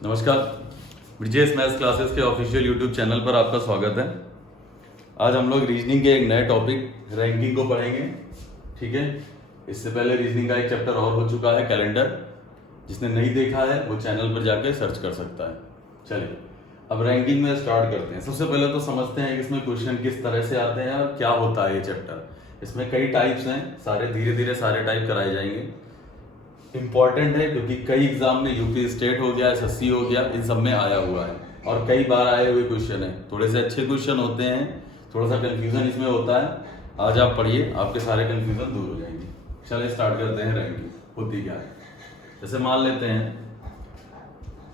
नमस्कार। Brijesh maths classes के official YouTube channel पर आपका स्वागत है। आज हम लोग रीजनिंग के एक नए टॉपिक रैंकिंग को पढ़ेंगे। ठीक है, इससे पहले रीजनिंग का एक चैप्टर और हो चुका है कैलेंडर। जिसने नहीं देखा है वो चैनल पर जाके सर्च कर सकता है। चलिए अब रैंकिंग में स्टार्ट करते हैं। सबसे पहले तो समझते हैं कि इसमें क्वेश्चन किस तरह से आते हैं और क्या होता है ये चैप्टर। इसमें कई टाइप्स हैं, सारे धीरे धीरे सारे टाइप कराए जाएंगे। इंपॉर्टेंट है क्योंकि कई एग्जाम में यूपी स्टेट हो गया, एसएससी हो गया, इन सब में आया हुआ है और कई बार आए हुए क्वेश्चन है। थोड़े से अच्छे क्वेश्चन होते हैं, थोड़ा सा कंफ्यूजन इसमें होता है। आज आप पढ़िए, आपके सारे कंफ्यूजन दूर हो जाएंगे। चलिए स्टार्ट करते हैं। रैंकिंग होती क्या है, जैसे मान लेते हैं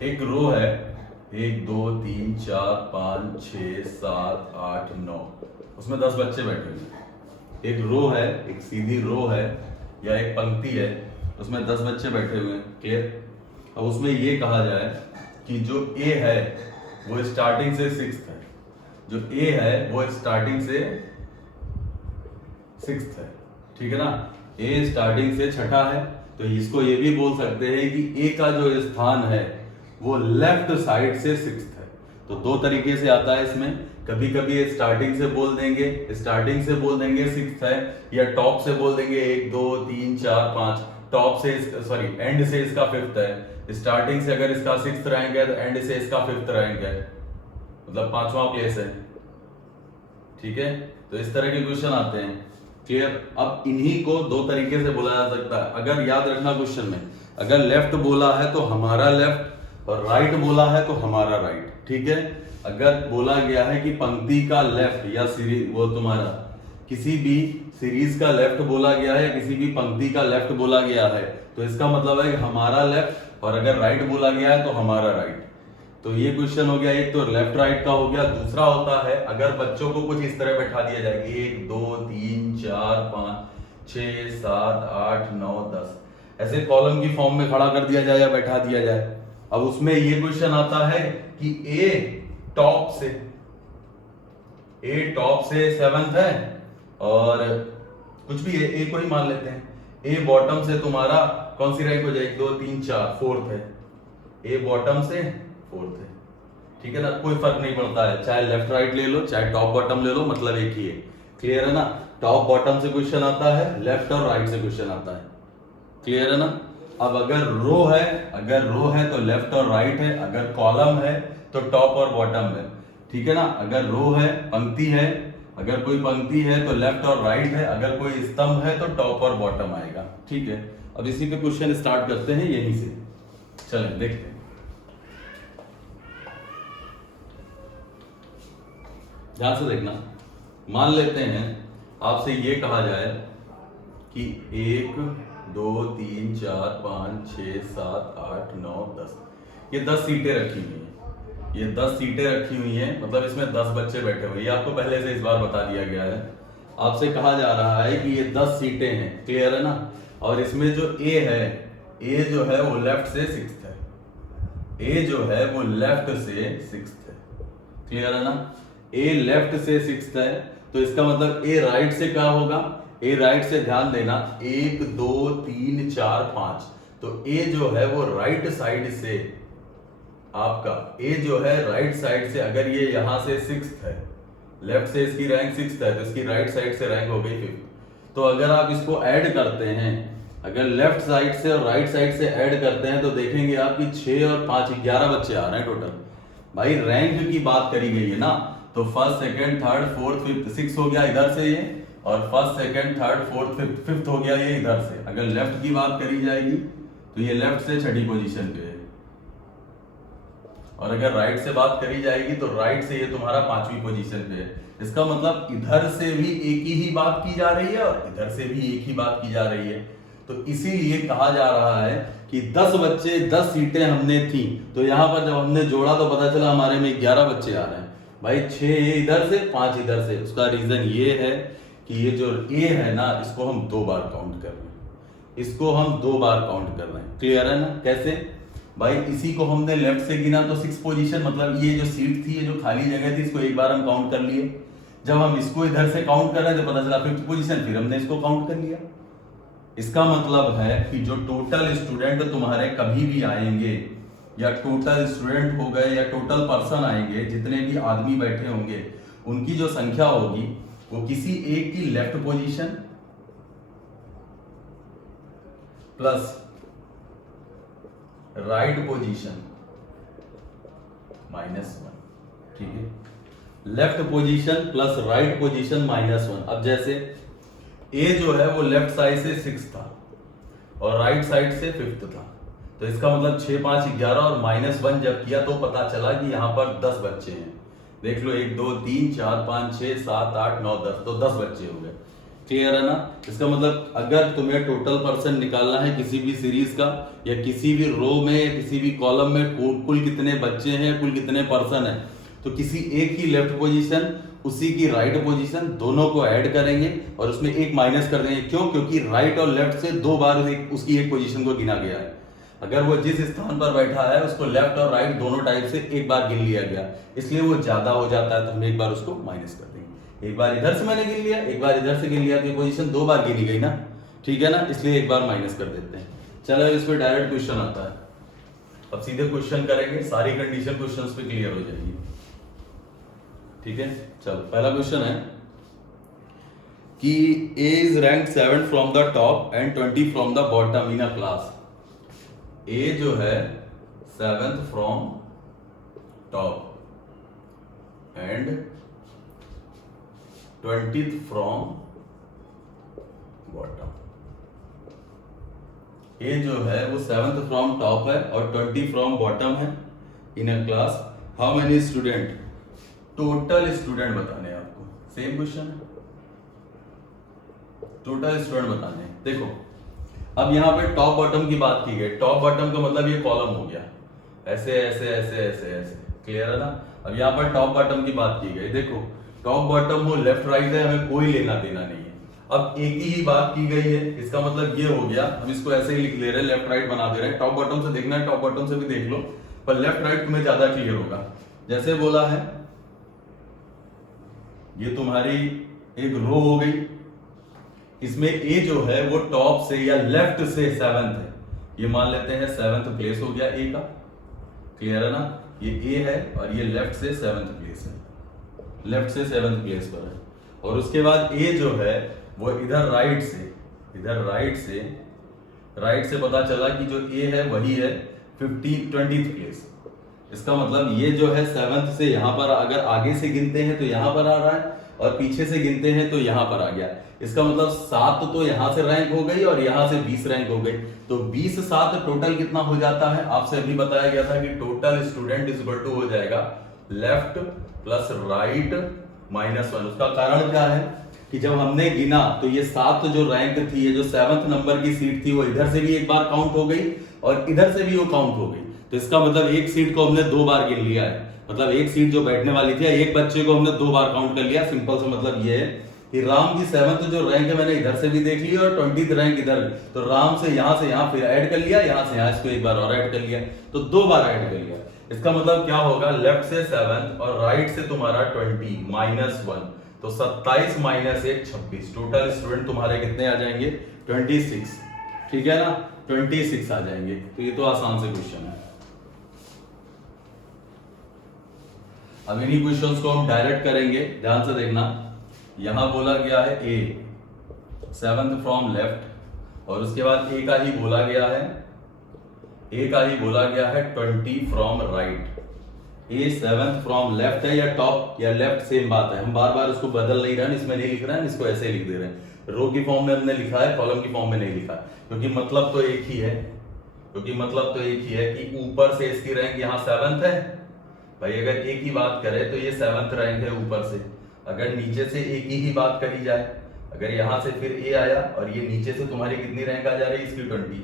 एक रो है 1 2 3 4 5 6 7 8 9, उसमें 10 बच्चे बैठे हुए हैं। एक रो है, एक सीधी रो है या एक पंक्ति है, उसमें 10 बच्चे बैठे हुए हैं। क्लियर। अब उसमें ये कहा जाए कि जो ए है वो स्टार्टिंग से 6th है, जो ए है वो स्टार्टिंग से 6th है। ठीक है ना, ए स्टार्टिंग से छठा है, तो इसको ये भी बोल सकते हैं कि ए का जो स्थान है वो लेफ्ट साइड से 6th है। तो दो तरीके से आता है इसमें। कभी कभी स्टार्टिंग से बोल देंगे, 6th है, या टॉप से बोल देंगे 1 2 3 4 5, टॉप से एंड से इसका 5th है। स्टार्टिंग से अगर इसका 6th रैंक है तो एंड से इसका 5th रैंक है, मतलब 5वां प्लेस है। ठीक है, तो इस तरह के क्वेश्चन आते हैं। क्लियर। अब इन्हीं को दो तरीके से बोला जा सकता है। अगर याद रखना क्वेश्चन में, अगर लेफ्ट बोला है तो हमारा लेफ्ट और राइट बोला है तो हमारा राइट। ठीक है, अगर बोला गया है कि पंक्ति का लेफ्ट या सीरीज, वो तुम्हारा किसी भी सीरीज का लेफ्ट बोला गया है, किसी भी पंक्ति का लेफ्ट बोला गया है, तो इसका मतलब है कि हमारा लेफ्ट, और अगर राइट बोला गया है तो हमारा राइट। तो ये क्वेश्चन हो गया, एक तो लेफ्ट राइट का हो गया। दूसरा होता है अगर बच्चों को कुछ इस तरह बैठा दिया जाए 1 2 3 4 5 6 7 8 9 10, ऐसे कॉलम की फॉर्म में खड़ा कर दिया जाए या बैठा दिया जाए। अब उसमें ये क्वेश्चन आता है कि ए टॉप से 7th है, और कुछ भी है, ए को ही मान लेते हैं। ए बॉटम से तुम्हारा कौन सी रैंक हो जाएगी, 2 3 4 4th है। ए बॉटम से 4th है। ठीक है ना, कोई फर्क नहीं पड़ता है, चाहे लेफ्ट राइट ले लो चाहे टॉप बॉटम ले लो, मतलब एक ही है। क्लियर है ना। टॉप बॉटम से क्वेश्चन आता है, लेफ्ट और राइट से क्वेश्चन आता है। क्लियर है ना। अब अगर रो है तो लेफ्ट और राइट है, अगर कॉलम है तो टॉप और बॉटम है। ठीक है ना, अगर रो है, पंक्ति है, अगर कोई पंक्ति है तो लेफ्ट और राइट है, अगर कोई स्तंभ है तो टॉप और बॉटम आएगा। ठीक है, अब इसी पे क्वेश्चन स्टार्ट करते हैं यहीं से। चलें देखते हैं। ध्यान से देखना। मान लेते हैं आपसे ये कहा जाए कि 1 2 3 4 5 6 7 8 9 10, ये 10 सीटें रखी हुई हैं। ये 10 सीटें रखी हुई हैं, मतलब इसमें 10 बच्चे बैठे हुए। ये आपको पहले से इस बार बता दिया गया है। आपसे कहा जा रहा है कि ये 10 सीटें हैं। क्लियर है ना। और इसमें जो ए है, ए जो है वो लेफ्ट से 6th है। ए जो है वो लेफ्ट से 6th है। क्लियर है ना। ए लेफ्ट से 6th है, तो इसका मतलब ए राइट से क्या होगा, ए राइट से ध्यान देना 1 2 3 4 5, तो ए जो है वो राइट साइड से, आपका ए जो है राइट साइड से, अगर ये यहां से 6th है, लेफ्ट से इसकी रैंक 6th है, तो इसकी राइट साइड से रैंक हो गई 5th। तो अगर आप इसको ऐड करते हैं, अगर लेफ्ट साइड से और राइट साइड से ऐड करते हैं तो देखेंगे आप कि 6 और 5 11 बच्चे आ रहे हैं टोटल। भाई रैंक की बात करी गई है ना, तो first second third fourth fifth, 6 हो गया इधर से ये, और first second third fourth fifth हो गया ये इधर से। अगर लेफ्ट की बात करी जाएगी तो ये लेफ्ट से छठी पोजीशन पे है, और अगर राइट से बात करी जाएगी तो राइट से ये तुम्हारा 5वीं पोजीशन पे है। इसका मतलब इधर से भी एक ही बात की जा रही है और इधर से भी एक ही बात की जा रही है। तो इसीलिए कहा जा रहा है कि 10 बच्चे 10 सीटें हमने थी, तो यहां पर जब हमने जोड़ा तो पता चला हमारे में 11 बच्चे आ रहे हैं। भाई 6 इधर से 5 इधर से। उसका रीजन ये है कि ये जो ए है ना, इसको हम 2 बार काउंट कर रहे हैं, इसको हम 2 बार काउंट कर रहे हैं। क्लियर है ना। कैसे भाई, इसी को हमने लेफ्ट से गिना तो 6 पोजीशन, मतलब ये जो सीट थी, ये जो खाली जगह थी, इसको एक बार हम काउंट कर लिए। जब हम इसको इधर से काउंट कर रहे हैं तो पता चला 5th पोजीशन, फिर हमने इसको काउंट कर लिया। इसका मतलब है कि जो टोटल स्टूडेंट तुम्हारे कभी भी आएंगे या टोटल स्टूडेंट हो गए या टोटल पर्सन आएंगे, जितने भी आदमी बैठे होंगे उनकी जो संख्या होगी वो किसी एक की left position plus right position -1, ठीक है। Left position plus right position -1। अब जैसे ए जो है वो लेफ्ट साइड से 6 था और राइट साइड से 5th था, तो इसका मतलब 6 5 11 और -1 जब किया तो पता चला कि यहाँ पर 10 बच्चे हैं। देख लो 1 2 3 4 5 6 7 8 9 10, तो 10 बच्चे हो गए। क्लियर है ना? इसका मतलब अगर तुम्हें टोटल पर्सन निकालना है किसी भी सीरीज का या किसी भी रो में या किसी भी कॉलम में कुल कितने बच्चे हैं, कुल कितने पर्सन है, तो किसी एक की लेफ्ट पोजीशन उसी की राइट पोजीशन दोनों को ऐड करेंगे और उसमें एक माइनस कर देंगे। क्यों? क्योंकि राइट और लेफ्ट से 2 बार उसकी एक पोजीशन को गिना गया है। अगर वो जिस स्थान पर बैठा है उसको लेफ्ट और राइट दोनों टाइप से एक बार गिन लिया गया, इसलिए वो ज्यादा हो जाता है, तो हम एक बार उसको माइनस कर देंगे। एक बार इधर से मैंने गिन लिया, एक बार इधर से गिन लिया, तो पोजीशन 2 बार गिनी गई ना, ठीक है ना, इसलिए एक बार माइनस कर देते हैं। चलो इस पर डायरेक्ट क्वेश्चन आता है। अब सीधे क्वेश्चन करेंगे, सारी कंडीशन क्वेश्चन पे क्लियर हो जाएगी, ठीक है। चलो पहला क्वेश्चन है कि A is rank 7 from the top and 20 from the bottom in a class. A जो है 7th from top and 20th from bottom. A जो है वो 7th फ्रॉम टॉप है और 20 फ्रॉम बॉटम है in a class. How many student? Total student बताने हैं आपको, सेम क्वेश्चन है, टोटल स्टूडेंट बताने हैं। देखो अब यहाँ पे टॉप बॉटम की बात की गई। टॉप बॉटम का मतलब ये कॉलम हो गया, ऐसे ऐसे ऐसे ऐसे ऐसे, क्लियर है ना। अब यहाँ पर टॉप बॉटम की बात की गई। देखो टॉप बॉटम हो लेफ्ट राइट है, हमें कोई लेना देना नहीं है। अब एक ही बात की गई है, इसका मतलब ये हो गया, हम इसको ऐसे ही लिख ले रहे हैं, लेफ्ट राइट बना दे रहे हैं। टॉप बॉटम से देखना है, टॉप बॉटम से भी देख लो, पर लेफ्ट राइट तुम्हें ज्यादा क्लियर होगा। जैसे बोला है ये तुम्हारी एक रो हो गई, इसमें ए जो है वो टॉप से या लेफ्ट से 7th है, ये मान लेते हैं 7th प्लेस हो गया ए का, क्लियर है ना। ये ए है और ये लेफ्ट से 7th प्लेस है, लेफ्ट से 7th प्लेस पर है। और उसके बाद ए जो है वो इधर राइट से पता चला कि जो ए है वही है 20th प्लेस। इसका मतलब ये जो है 7th से यहां पर अगर आगे से गिनते हैं तो यहां पर आ रहा है और पीछे से गिनते हैं तो यहां पर आ गया। इसका मतलब 7 तो यहां से रैंक हो गई और यहां से 20 रैंक हो गई, तो 20 7 टोटल कितना हो जाता है? आपसे अभी बताया गया था कि total student is equal to हो जाएगा लेफ्ट प्लस राइट -1। उसका कारण क्या है कि जब हमने गिना तो ये 7 जो रैंक थी, ये जो 7th नंबर की सीट थी, वो इधर से भी एक बार काउंट हो गई और इधर से भी वो काउंट हो गई। तो इसका मतलब एक सीट को हमने 2 बार गिन लिया है, मतलब एक सीट जो बैठने वाली थी, एक बच्चे को हमने 2 बार काउंट कर लिया। सिंपल सा मतलब ये है कि राम की 7th जो रैंक है मैंने इधर से भी देख लिया और 20th रैंक इधर, तो राम से यहां फिर ऐड कर लिया, यहां से यहां इसको एक बार और ऐड कर लिया, तो 2 बार ऐड कर लिया। इसका मतलब क्या होगा, लेफ्ट से 7 और राइट से तुम्हारा 20 -1, तो 27 -1 26। टोटल स्टूडेंट तुम्हारे कितने आ जाएंगे? 26, ठीक है ना, 26 आ जाएंगे। तो ये तो आसान से क्वेश्चन है। अब इन्हीं क्वेश्चंस को हम डायरेक्ट करेंगे, ध्यान से देखना। यहां बोला गया है ए 7th फ्रॉम लेफ्ट और उसके बाद ए का ही बोला गया है 20 from right. A 7th from left है या टॉप या लेफ्ट, सेम बात है। हम बार बार इसको बदल नहीं रहे हैं, इसमें नहीं लिख रहे हैं, इसको ऐसे लिख दे रहे हैं। रो की फॉर्म में हमने लिखा है, कॉलम की फॉर्म में नहीं लिखा, क्योंकि मतलब तो एक ही है कि ऊपर से इसकी रैंक यहाँ 7th है भाई। अगर एक ही बात करें तो ये 7th रैंक है ऊपर से। अगर नीचे से एक ही बात करी जाए, अगर यहां से फिर ए आया और ये नीचे से तुम्हारी कितनी रैंक आ जा रही है इसकी 20,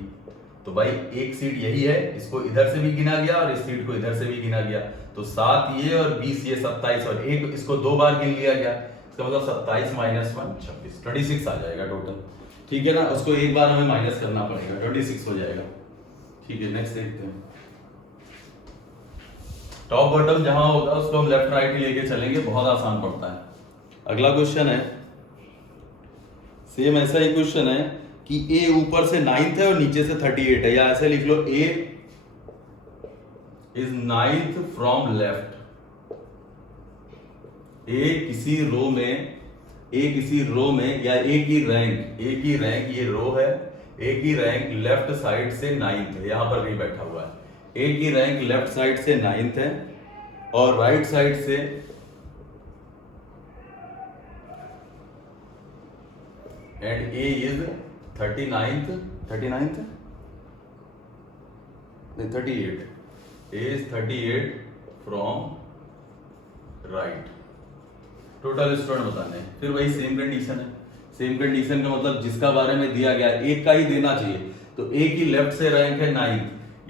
तो भाई एक सीट यही है, इसको इधर से भी गिना गया और इस सीट को इधर से भी गिना गया, तो 7 ये और 20 ये 27 और एक इसको 2 बार गिन लिया गया। इसका मतलब 27 -1 26, 26 आ जाएगा टोटल, ठीक है ना। उसको एक बार हमें माइनस करना पड़ेगा, 26 हो जाएगा, ठीक है। नेक्स्ट देखते हैं। टॉप बॉटम जहां होगा उसको हम लेफ्ट राइट ही लेके चलेंगे, बहुत आसान पड़ता है। अगला क्वेश्चन है, सेम ऐसा ही क्वेश्चन है कि ए ऊपर से 9th है और नीचे से 38 है, या ऐसे लिख लो ए इज नाइन्थ फ्रॉम लेफ्ट। ए किसी रो में या ए की रैंक ये रो है, ए की रैंक लेफ्ट साइड से नाइन्थ है, यहां पर कहीं बैठा हुआ है। ए की रैंक लेफ्ट साइड से नाइन्थ है और राइट साइड से एंड ए इज 39th नहीं 38, A is 38 from right. Total student बताने हैं। फिर वही सेम कंडीशन है। सेम कंडीशन का मतलब जिसका बारे में दिया गया एक का ही देना चाहिए। तो ए की लेफ्ट से रैंक है 9,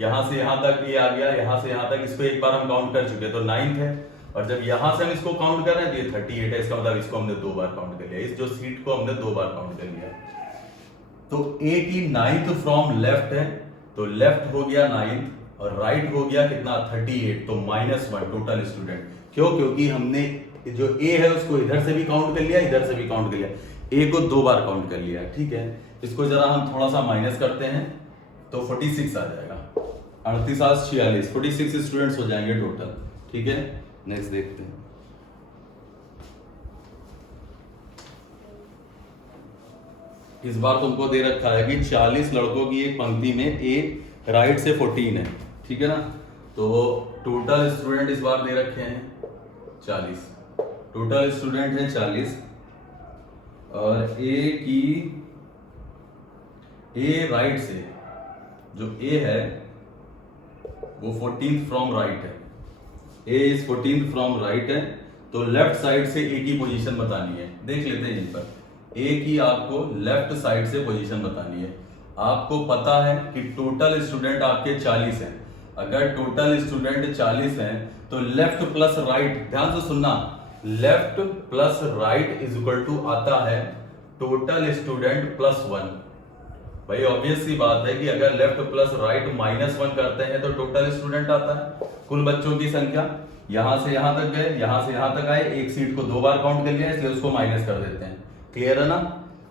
यहां से यहां तक ये आ गया, यहां से यहां तक इसको एक बार हम काउंट कर चुके तो 9 है, और जब यहां से हम इसको काउंट कर रहे हैं तो ये 38 है। इसका मतलब इसको हमने 2 बार काउंट कर लिया, इस जो सीट को हमने 2 बार काउंट कर लिया। तो ए की 9th फ्रॉम लेफ्ट है, तो लेफ्ट हो गया 9th और राइट हो गया कितना 38, तो -1 टोटल स्टूडेंट। क्यों? क्योंकि हमने जो ए है उसको इधर से भी काउंट कर लिया, इधर से भी काउंट कर लिया, ए को 2 बार काउंट कर लिया। ठीक है, इसको जरा हम थोड़ा सा माइनस करते हैं तो 46 आ जाएगा। 38 46 46 स्टूडेंट्स हो जाएंगे टोटल। ठीक है, नेक्स्ट देखते हैं। इस बार तुमको दे रखा है कि 40 लड़कों की एक पंक्ति में ए राइट से 14 है। ठीक है ना, तो टोटल स्टूडेंट इस बार दे रखे हैं 40, टोटल स्टूडेंट है 40 और ए राइट से जो ए है वो 14th फ्रॉम राइट है, A is 14th from right है, तो लेफ्ट साइड से ए की पोजीशन बतानी है। देख लेते हैं यहीं पर, ए की आपको लेफ्ट साइड से पोजीशन बतानी है। आपको पता है कि टोटल स्टूडेंट आपके 40 हैं। अगर टोटल स्टूडेंट 40 हैं तो लेफ्ट प्लस राइट, ध्यान से सुनना, left plus right is equal to आता है टोटल स्टूडेंट प्लस 1। भाई ऑब्वियस सी बात है कि अगर लेफ्ट प्लस राइट -1 करते हैं तो टोटल स्टूडेंट आता है, कुल बच्चों की संख्या। यहां से यहां तक गए, यहां से यहां तक आए, एक सीट को 2 बार काउंट कर लिया, इसलिए उसको माइनस कर देते हैं। क्लियर है ना?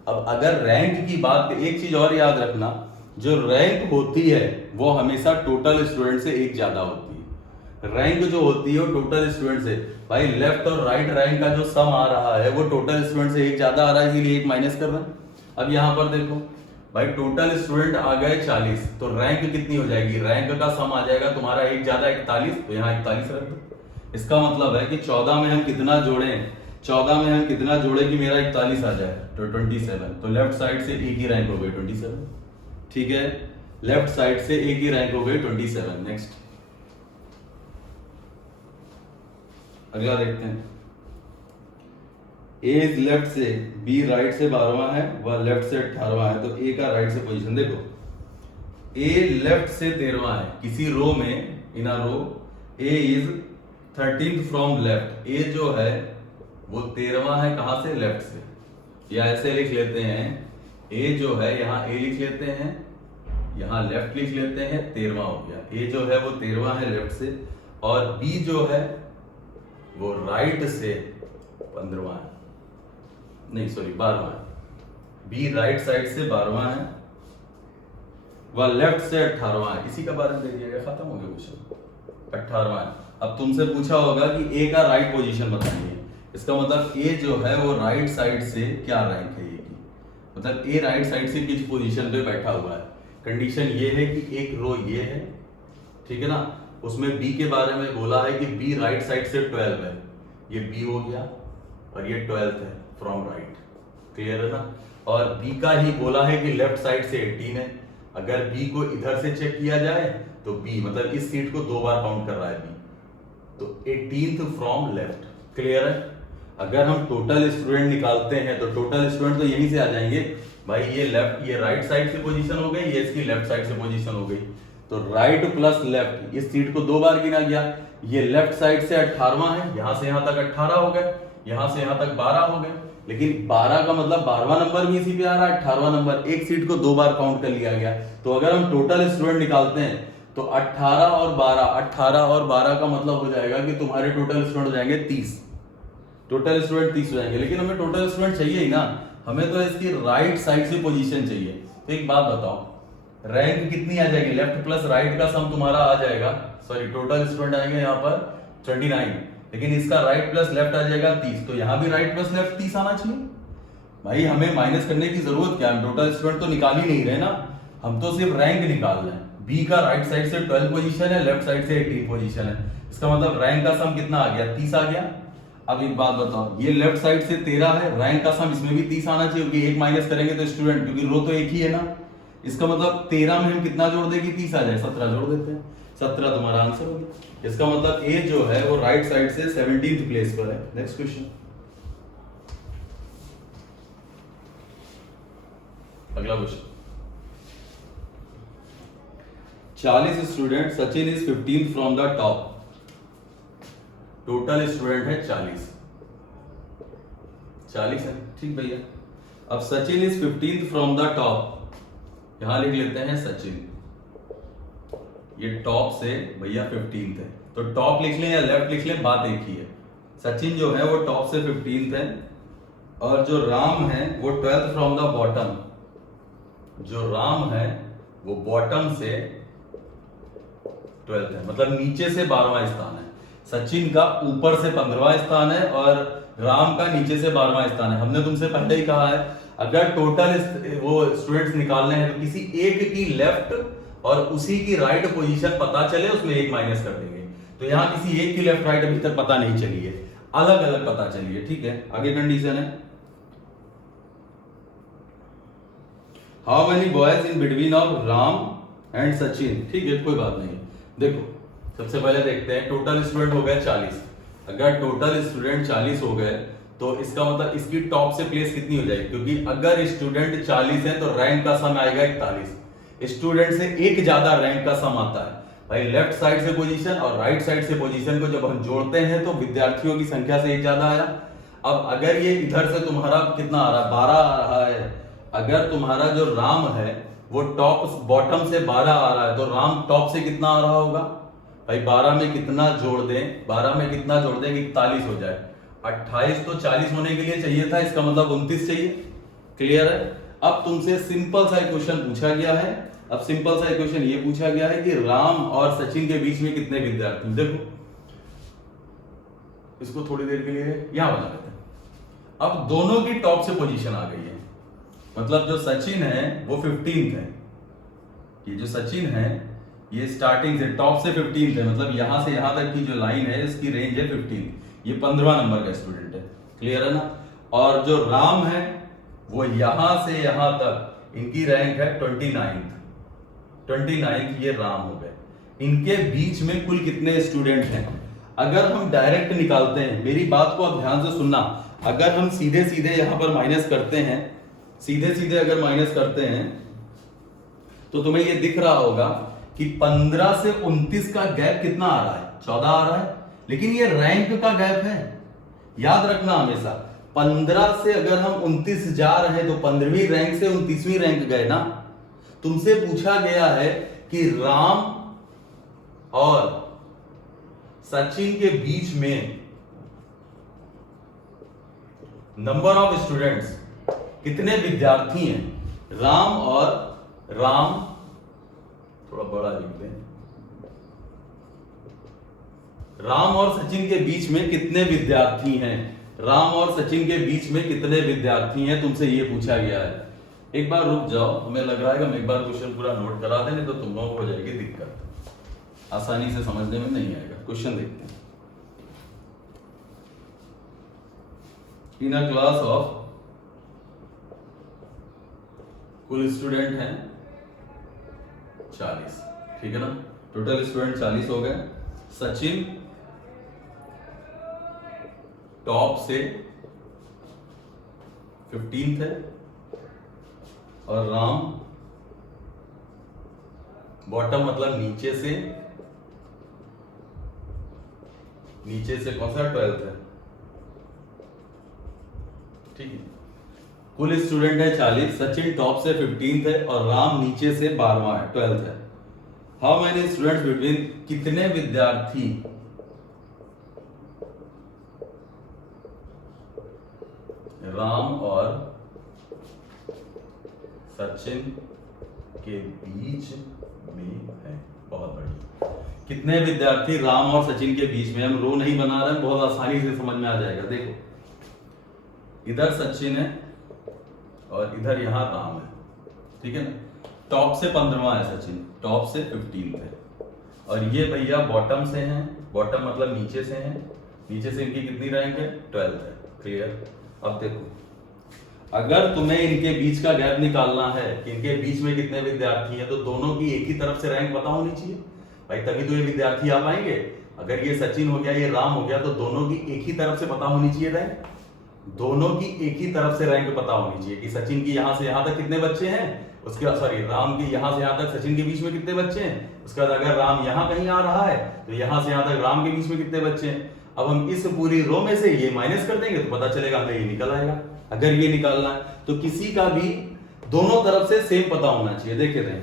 अब अगर रैंक की बात, एक चीज और याद रखना, जो रैंक होती है वो हमेशा टोटल स्टूडेंट से एक ज्यादा होती है। रैंक जो होती है वो टोटल स्टूडेंट से, भाई लेफ्ट और राइट रैंक का जो सम आ रहा है वो टोटल स्टूडेंट से एक ज्यादा आ रहा है, इसीलिए एक माइनस कर रहे हैं। अब यहां पर देखो भाई, टोटल स्टूडेंट आ गए 40, तो रैंक कितनी हो जाएगी? रैंक का सम आ जाएगा तुम्हारा एक ज्यादा 41, तो यहाँ 41 रख दो। इसका मतलब है कि 14 में हम कितना जोड़ें, 14 में हम कितना जोड़े कि मेरा 41 आ जाए, तो 27। तो लेफ्ट साइड से एक ही रैंक हो गई 27। ठीक है, लेफ्ट साइड से एक ही रैंक हो गई 27। नेक्स्ट अगला देखते हैं। ए लेफ्ट से, बी राइट से 12वां है, वह लेफ्ट से 18वां है, तो ए का राइट से पोजीशन देखो। ए लेफ्ट से 13वां है किसी रो में, इन अ रो ए is 13th from left. A जो है वो 13वां है, कहां से? लेफ्ट से। या ऐसे लिख लेते हैं, ए जो है यहां ए लिख लेते हैं, यहां लेफ्ट लिख लेते हैं, 13वां हो गया। ए जो है वो 13वां है लेफ्ट से, और बी जो है वो राइट से 15वां है, नहीं सॉरी 12वां है। बी राइट साइड से 12वां है, वह लेफ्ट से 18वां है। इसी का बारे में दे दिया गया, खत्म हो गया क्वेश्चन। 18वां है। अब तुमसे पूछा होगा कि ए का राइट पोजीशन बताइए। इसका मतलब ए जो है वो राइट साइड से क्या रैंक है ए की, मतलब ए राइट साइड से किस पोजीशन पे बैठा हुआ है। कंडीशन ये है कि एक रो ये है, ठीक है ना, उसमें बी के बारे में बोला है कि बी राइट साइड से 12 है, ये बी हो गया और ये 12th है फ्रॉम राइट। क्लियर है ना? और बी का ही बोला है कि लेफ्ट साइड से 18 है। अगर बी को इधर से चेक किया जाए तो बी मतलब इस सीट को 2 बार काउंट कर रहा है बी, तो 18th फ्रॉम लेफ्ट। क्लियर है? अगर हम टोटल स्टूडेंट निकालते हैं तो टोटल स्टूडेंट तो यहीं से आ जाएंगे भाई, ये लेफ्ट, ये राइट साइड से पोजीशन हो गई, ये इसकी लेफ्ट साइड से पोजीशन हो गई, तो राइट प्लस लेफ्ट, इस सीट को 2 बार गिना गया। ये लेफ्ट साइड से 18वां है, यहां से यहां तक 18 हो गए, यहां से यहां तक 12 हो गए, लेकिन 12 का मतलब 12वां नंबर भी इसी पे आ रहा है, 18वां नंबर, एक सीट को 2 बार काउंट कर लिया गया। तो अगर हम टोटल स्टूडेंट निकालते हैं तो 18 और 12 का मतलब हो जाएगा कि तुम्हारे टोटल स्टूडेंट हो जाएंगे 30, टोटल स्टूडेंट 30 हो जाएंगे। लेकिन हमें टोटल स्टूडेंट चाहिए ही ना, हमें तो इसकी राइट साइड से पोजीशन चाहिए। तो एक बात बताओ, रैंक कितनी आ जाएगी, लेफ्ट प्लस राइट का सम तुम्हारा आ जाएगा, सॉरी टोटल स्टूडेंट आएंगे यहाँ पर 29, लेकिन इसका राइट प्लस लेफ्ट आ जाएगा 30, तो यहाँ भी राइट प्लस लेफ्ट 30 आना चाहिए। भाई हमें माइनस करने की जरूरत क्या है, टोटल स्टूडेंट तो निकाल ही नहीं रहे ना, हम तो सिर्फ रैंक निकाल रहे हैं। बी का राइट साइड से 12 पोजीशन है, लेफ्ट साइड से 18 पोजीशन है, इसका मतलब रैंक का सम कितना आ गया, 30 आ गया। अब एक बात बताओ, ये लेफ्ट साइड से 13 है, रैंक का सम इसमें भी 30 आना चाहिए, क्योंकि एक माइनस करेंगे तो स्टूडेंट, क्योंकि रो तो एक ही है ना, इसका मतलब 13 में हम कितना जोड़ दें कि 30 आ जाए, 17 जोड़ देते हैं, 17 तुम्हारा आंसर हो गया। इसका मतलब ए जो है वो राइट साइड से 17th प्लेस पर है। नेक्स्ट क्वेश्चन, अगला question, 40 student, Sachin is 15th from the top, total student है 40 है, ठीक भैया। अब Sachin is 15th from the top, यहां लिख लेते हैं सचिन, ये टॉप से भैया 15th है, तो टॉप लिख लें या लेफ्ट लिख लें बात एक ही है। सचिन जो है वो टॉप से 15th है, और जो राम है वो 12th फ्रॉम द बॉटम, जो राम है वो बॉटम से 12th है, मतलब नीचे से 12वां स्थान है। सचिन का ऊपर से 15वां स्थान है और राम का नीचे से 12वां स्थान है। हमने तुमसे पहले ही कहा है, अगर टोटल वो स्टूडेंट्स निकालने हैं तो किसी एक की लेफ्ट और उसी की राइट पोजीशन पता चले, उसमें एक माइनस कर देंगे। तो यहां किसी एक की लेफ्ट राइट अभी तक पता नहीं चली है, अलग अलग पता चली है, ठीक है। आगे कंडीशन है, how many boys in between of Ram and Sachin, ठीक है कोई बात नहीं। देखो सबसे पहले देखते हैं, टोटल स्टूडेंट हो गए 40, अगर टोटल स्टूडेंट 40 हो गए तो इसका मतलब इसकी टॉप से प्लेस कितनी हो जाएगी, क्योंकि अगर स्टूडेंट 40 है तो रैंक का सम आएगा 41, स्टूडेंट से एक ज्यादा रैंक का सम आता है। भाई लेफ्ट साइड से पोजीशन और राइट साइड से पोजीशन को जब हम जोड़ते हैं तो विद्यार्थियों की संख्या से एक ज्यादा आया। अब अगर ये इधर से तुम्हारा कितना आ रहा है, 12 आ रहा है, अगर तुम्हारा जो राम है वो टॉप बॉटम से 12 आ रहा है, तो राम टॉप से कितना आ रहा होगा, भाई 12 में कितना जोड़ दें, 12 में कितना जोड़ दें कि 41 हो जाए, 28 तो 40 होने के लिए चाहिए था, इसका मतलब 29 चाहिए। क्लियर है। अब तुमसे सिंपल सा क्वेश्चन पूछा गया है, अब सिंपल सा क्वेश्चन ये पूछा गया है कि राम और सचिन के बीच में कितने विद्यार्थी, देखो इसको थोड़ी देर के लिए यहां बना लेते हैं। अब दोनों की टॉप से पोजीशन आ गई है, मतलब जो सचिन है वो 15th है, ये जो सचिन है ये स्टार्टिंग से टॉप से 15th है, मतलब यहां से यहां तक की जो लाइन है इसकी रेंज है 15, ये 15वां नंबर का स्टूडेंट है। क्लियर है ना। और जो राम है वो यहां से यहां तक इनकी रैंक है 29th, ये राम हो गए। इनके बीच में कुल कितने स्टूडेंट हैं, अगर हम डायरेक्ट निकालते हैं, मेरी बात को आप ध्यान से सुनना, अगर हम सीधे सीधे यहां पर माइनस करते हैं, सीधे सीधे अगर माइनस करते हैं तो तुम्हें ये दिख रहा होगा कि 15 से 29 का गैप कितना आ रहा है, 14 आ रहा है, लेकिन ये रैंक का गैप है। याद रखना हमेशा, 15 से अगर हम 29 जा रहे हैं तो 15वीं रैंक से 29वीं रैंक गए ना। तुमसे पूछा गया है कि राम और सचिन के बीच में नंबर ऑफ स्टूडेंट्स, कितने विद्यार्थी हैं, राम थोड़ा बड़ा लिखते हैं, राम और सचिन के बीच में कितने विद्यार्थी हैं, राम और सचिन के बीच में कितने विद्यार्थी हैं, तुमसे ये पूछा गया है। एक बार रुक जाओ, हमें लग रहा है कि हम एक बार क्वेश्चन पूरा नोट करा दें, नहीं तो तुम लोगों को हो जाएगी दिक्कत, आसानी से समझने में नहीं आएगा। क्वेश्चन देखते हैं, इन अ क्लास ऑफ, कुल स्टूडेंट हैं 40, ठीक है ना, टोटल स्टूडेंट 40 हो गए। सचिन टॉप से 15th है और राम बॉटम मतलब नीचे से कौन सा 12th है, ठीक है। कुल स्टूडेंट है 40, सचिन टॉप से 15th है और राम नीचे से 12वां है, 12th है। हाउ मेनी स्टूडेंट्स बिटवीन, कितने विद्यार्थी राम और सचिन के बीच में है। बहुत बढ़िया। कितने विद्यार्थी राम और सचिन के बीच में? हम रो नहीं बना रहे हैं, बहुत आसानी से समझ में आ जाएगा। देखो, इधर सचिन है और इधर यहां राम है, ठीक है ना। टॉप से 15वां है सचिन, टॉप से 15th है, और ये भैया बॉटम से हैं। बॉटम मतलब नीचे से हैं, नीचे से इनकी कितनी रैंक है? 12th है। क्लियर? अब देखो, अगर तुम्हें इनके बीच का गैप निकालना है कि इनके बीच में कितने विद्यार्थी हैं, तो दोनों की एक ही तरफ से रैंक पता होनी चाहिए भाई, तभी तो ये विद्यार्थी आ पाएंगे। अगर ये सचिन हो गया, ये राम हो गया, तो दोनों की एक ही तरफ से पता होनी चाहिए रैंक। दोनों की एक ही तरफ से रैंक पता होनी चाहिए कि सचिन की यहां से यहां तक कितने बच्चे हैं, उसके बाद सॉरी राम की यहां से यहां तक सचिन के बीच में कितने बच्चे हैं, उसके बाद अगर राम यहां कहीं आ रहा है तो यहां से यहां तक राम के बीच में कितने बच्चे हैं। अब हम इस पूरी रो में से ये माइनस कर देंगे तो पता चलेगा हमें ये निकल आएगा। अगर ये निकालना है तो किसी का भी दोनों तरफ से सेम पता होना चाहिए। देखे थे,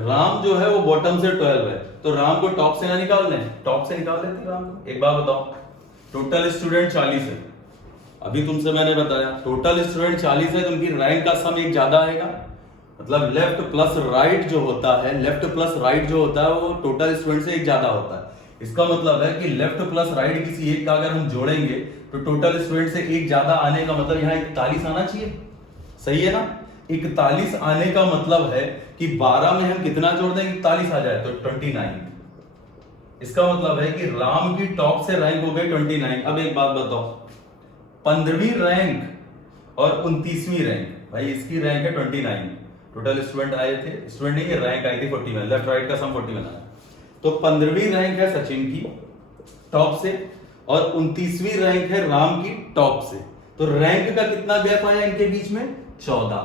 राम जो है वो बॉटम से 12 है, तो राम को टॉप से ना निकाल लें, टॉप से निकाल लेते राम को। एक बात बताओ, टोटल स्टूडेंट 40 है, अभी तुमसे मैंने बताया टोटल स्टूडेंट 40 है, तो उनकी रैंक का सम एक ज्यादा आएगा। मतलब लेफ्ट प्लस राइट जो होता है, लेफ्ट प्लस राइट जो होता है वो टोटल स्टूडेंट से एक ज्यादा होता है। इसका मतलब है कि लेफ्ट प्लस राइट किसी एक का अगर हम जोड़ेंगे तो टोटल स्टूडेंट से एक ज्यादा आने का मतलब यहाँ 41 आना चाहिए। सही है ना? 41 आने का मतलब है कि 12 में हम कितना जोड़ दें 41 आ जाए तो 29। इसका मतलब है कि राम की टॉप से रैंक हो गई 29। अब एक बात बताओ, 15वीं रैंक और 29वीं रैंक, भाई इसकी रैंक है 29, टोटल स्टूडेंट आए थे, स्टूडेंट नहीं रैंक आई थी 41, लेफ्ट राइट का सम 41 आया। तो 15वीं रैंक है सचिन की टॉप से और 29वीं रैंक है राम की टॉप से। तो रैंक का कितना गैप आया इनके बीच में? 14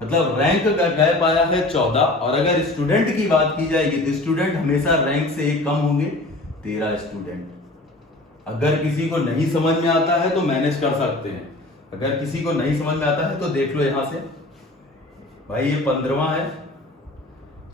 मतलब रैंक का गैप आया है 14। और अगर स्टूडेंट की बात की जाएगी तो स्टूडेंट हमेशा रैंक से एक कम होंगे, 13 स्टूडेंट। अगर किसी को नहीं समझ में आता है तो मैनेज कर सकते हैं, अगर किसी को नहीं समझ में आता है तो देख लो यहां से, भाई ये 15वां है,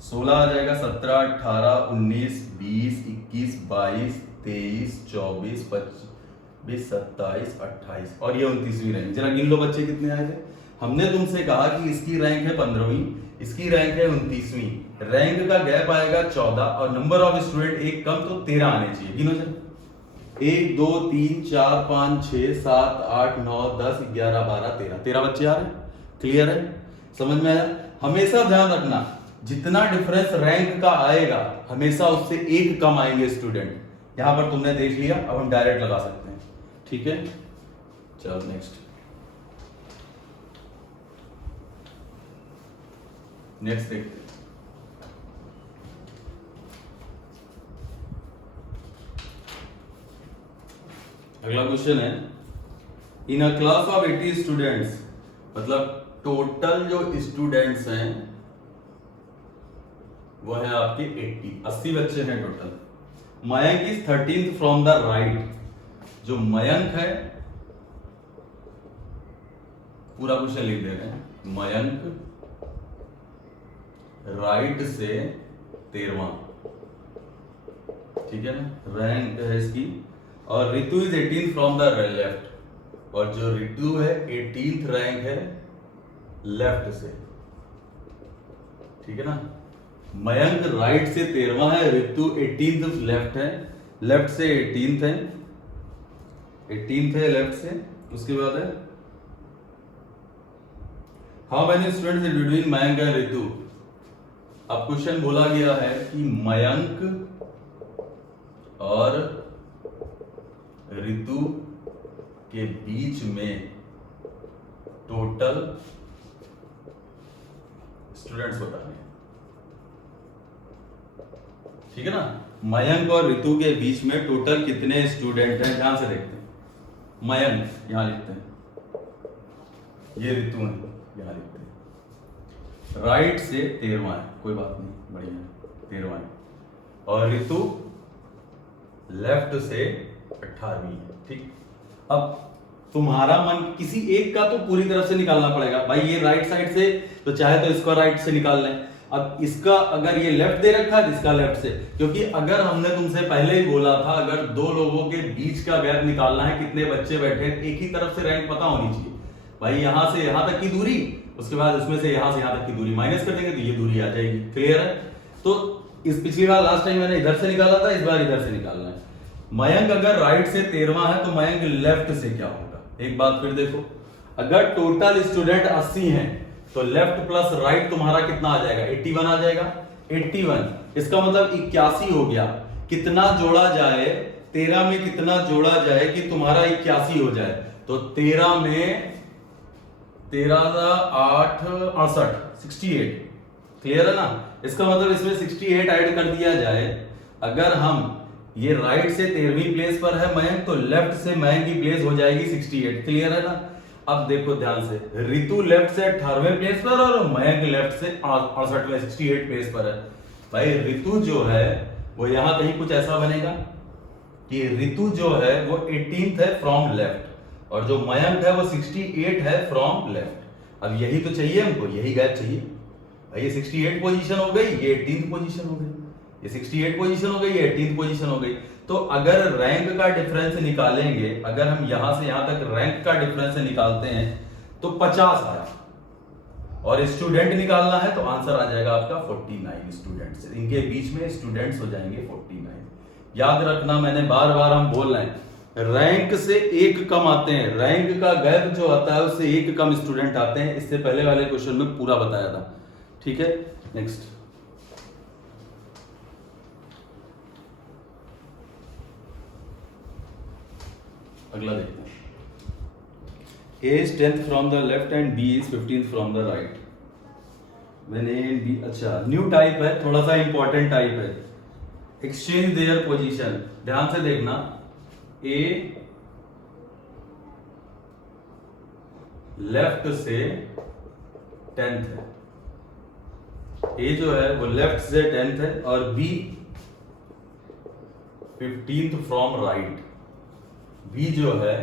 16 आ जाएगा, 17, 18, 19, 20, 21, 22, 23, 24, 25, 27, 28 और ये 29वीं रैंक। जरा गिन लो बच्चे कितने आए थे। हमने तुमसे कहा कि इसकी रैंक है 15वीं, इसकी रैंक है 29वीं, रैंक का गैप आएगा 14 और नंबर ऑफ स्टूडेंट एक कम तो 13 आने चाहिए। गिनो जरा, 1 2 3 4 5 6 7 8 9 10 11 12 13 बच्चे आ रहे हैं। क्लियर है? समझ में आया? हमेशा ध्यान रखना, जितना डिफरेंस रैंक का आएगा हमेशा उससे एक कम आएंगे स्टूडेंट। यहां पर तुमने देख लिया, अब हम डायरेक्ट लगा सकते हैं। ठीक है, चलो नेक्स्ट देखते हैं। अगला क्वेश्चन है, in a class of 80 students, मतलब टोटल जो स्टूडेंट्स हैं वो है आपके 80 बच्चे हैं total. Mayank is 13th from the right. जो मयंक है, पूरा क्वेश्चन लिख दे रहे हैं, मयंक राइट से 13वां, ठीक है ना, रैंक है इसकी। और Ritu is 18th from the left, और जो रितु है 18th रैंक है लेफ्ट से, ठीक है ना। मयंक राइट से 13वां है, रितु 18th लेफ्ट है, लेफ्ट से 18th है, 18th है लेफ्ट से। उसके बाद है how many students in between Mayank and Ritu. अब क्वेश्चन बोला गया है कि मयंक और रितु के बीच में टोटल स्टूडेंट्स बताने हैं, ठीक है ना। मयंक और रितु के बीच में टोटल कितने स्टूडेंट हैं, ध्यान से देखते हैं। मयंक यहां लिखते हैं, ये रितु है यहां लिखते हैं, राइट से 13वां है, कोई बात नहीं, बढ़िया है, 13वां है, और रितु लेफ्ट से 18वीं है, ठीक। अब तुम्हारा मन किसी एक का तो पूरी तरफ से निकालना पड़ेगा भाई, ये राइट साइड से तो चाहे तो इसको राइट से निकाल लें। अब इसका अगर ये लेफ्ट दे रखा है, इसका लेफ्ट से, क्योंकि अगर हमने तुमसे पहले ही बोला था अगर दो लोगों के बीच का गैप निकालना है, कितने बच्चे बैठे हैं, एक ही तरफ से रैंक पता होनी चाहिए भाई। यहां से यहां तक की दूरी उसके बाद उसमें से यहां तक की दूरी माइनस कर देंगे तो ये दूरी आ जाएगी। क्लियर है? तो इस पिछली बार लास्ट टाइम मैंने इधर से निकाला था, इस बार इधर से निकालना है। मयंक अगर राइट से 13वां है तो मयंक लेफ्ट से क्या होगा? एक बात फिर देखो, अगर टोटल स्टूडेंट 80 हैं तो लेफ्ट प्लस राइट तुम्हारा कितना आ जाएगा? 81 आ जाएगा। 81 इसका मतलब 81 हो गया। कितना जोड़ा जाए 13 में, कितना जोड़ा जाए कि तुम्हारा 81 हो जाए? तो 13 में 8 68 68। क्लियर है ना? इसका मतलब इसमें 68 ऐड कर दिया जाए। अगर हम ये राइट से 13वीं प्लेस पर है मयंक तो लेफ्ट से मयंक की प्लेस हो जाएगी 68। क्लियर है ना? अब देखो ध्यान से, रितु लेफ्ट से 18वें प्लेस पर और मयंक लेफ्ट से 68वें 68 प्लेस पर है। भाई रितु जो है वो यहां कहीं कुछ ऐसा बनेगा कि रितु जो है वो 18th है फ्रॉम लेफ्ट और जो मयंक है वो 68 है फ्रॉम लेफ्ट। अब यही तो चाहिए हमको, यही गैप चाहिए। भाई ये 68 पोजीशन हो गई, ये 18th पोजीशन हो गई, ये 68 पोजीशन हो गई, ये 18th पोजीशन हो गई। तो अगर रैंक का डिफरेंस निकालेंगे, अगर हम यहां से यहां तक रैंक का डिफरेंस निकालते हैं तो 50 आया और स्टूडेंट निकालना है तो आंसर आ जाएगा आपका 49 स्टूडेंट्स। इनके बीच में स्टूडेंट्स हो जाएंगे 49। याद रखना, मैंने बार बार हम बोल रहे हैं रैंक से एक कम आते हैं, रैंक का गैप जो आता है उससे एक कम स्टूडेंट आते हैं। इससे पहले वाले क्वेश्चन में पूरा बताया था। ठीक है, नेक्स्ट अगला देखते हैं। A is 10th from the left and B is 15th from the right. When A and B, अच्छा न्यू टाइप है, थोड़ा सा इंपॉर्टेंट टाइप है। एक्सचेंज देयर पोजीशन, ध्यान से देखना। A लेफ्ट से 10th है, A जो है वो लेफ्ट से 10th है और B 15th from right. B जो है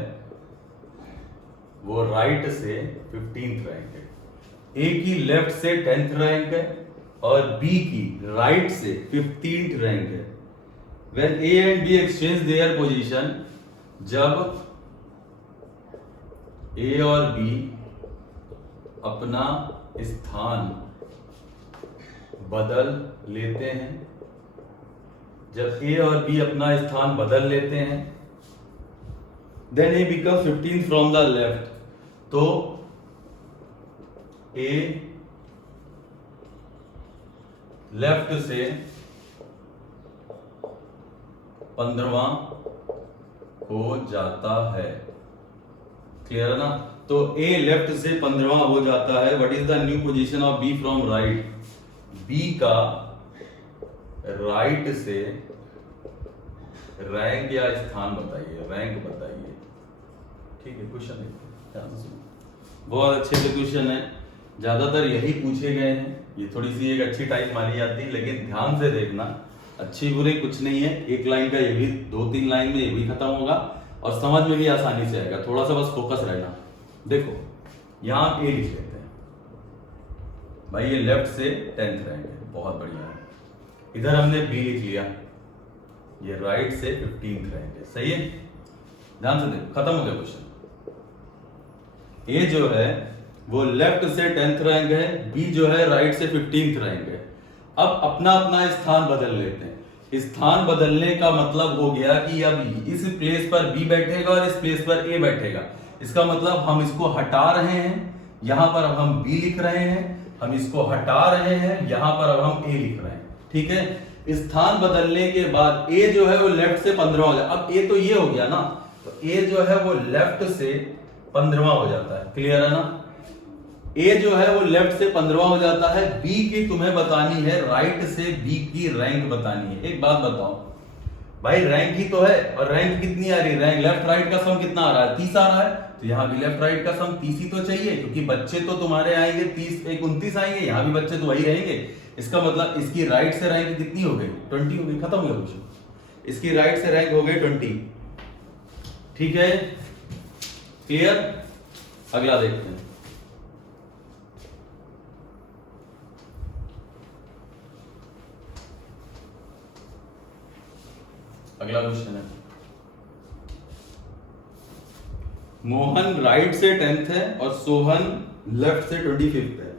वो राइट से 15th रैंक है। A की लेफ्ट से 10th रैंक है और B की राइट से 15th रैंक है। When A and B exchange their position, जब A और B अपना स्थान बदल लेते हैं, जब A और B अपना स्थान बदल लेते हैं, then A becomes 15th from the left, तो A लेफ्ट से 15वां हो जाता है। क्लियर है ना? तो A लेफ्ट से 15वां हो जाता है। What is the new position of B from right? B का राइट से रैंक या स्थान बताइए, रैंक बताइए। ठीक है, क्वेश्चन ध्यान से सुनो, बहुत अच्छे से क्वेश्चन है, ज्यादातर यही पूछे गए हैं। ये थोड़ी सी एक अच्छी टाइप मानी जाती है, लेकिन ध्यान से देखना, अच्छी बुरी कुछ नहीं है। एक लाइन का ये भी 2-3 लाइन में ये भी खत्म होगा और समझ में भी आसानी से आएगा। थोड़ा सा बस फोकस रहना। देखो यहां A लिख लेते हैं, भाई ये लेफ्ट से 10th रैंक है, बहुत बढ़िया है। इधर हमने B लिख लिया, ये राइट से 15th रैंक है। सही है, ध्यान से देखो, खत्म हो गया क्वेश्चन। A जो है वो लेफ्ट से 10th रैंक है, B जो है राइट से 15th रैंक है। अब अपना अपना स्थान बदल लेते हैं। स्थान बदलने का मतलब हो गया कि अब इस प्लेस पर B बैठेगा और इस प्लेस पर A बैठेगा। इसका मतलब हम इसको हटा रहे हैं, यहां पर अब हम B लिख रहे हैं, हम इसको हटा रहे हैं, यहां पर अब हम A लिख रहे हैं। ठीक है, स्थान बदलने के बाद A जो है वो लेफ्ट से 15वां हो जाए। अब A तो ये हो गया ना, तो A जो है वो लेफ्ट से 15वां हो जाता है। क्लियर है ना? A जो है वो लेफ्ट से 15वां हो जाता है। B की तुम्हें बतानी है, राइट से B की रैंक बतानी है। एक बात बताओ भाई, रैंक ही तो है, और रैंक कितनी आ रही है? रैंक लेफ्ट राइट का सम कितना आ रहा है? 30 आ रहा है। तो यहाँ भी लेफ्ट राइट का सम 30 ही तो चाहिए, क्योंकि बच्चे तो तुम्हारे आएंगे 30, 1 29 आएंगे, यहाँ भी बच्चे तो वही रहेंगे। इसका मतलब इसकी राइट से रैंक कितनी हो गई? 20 हो गई। खत्म हो गया क्वेश्चन। इसकी राइट से रैंक हो गई 20। ठीक है, क्लियर? अगला देखते हैं। अगला क्वेश्चन है, मोहन राइट से 10th है और सोहन लेफ्ट से 25th है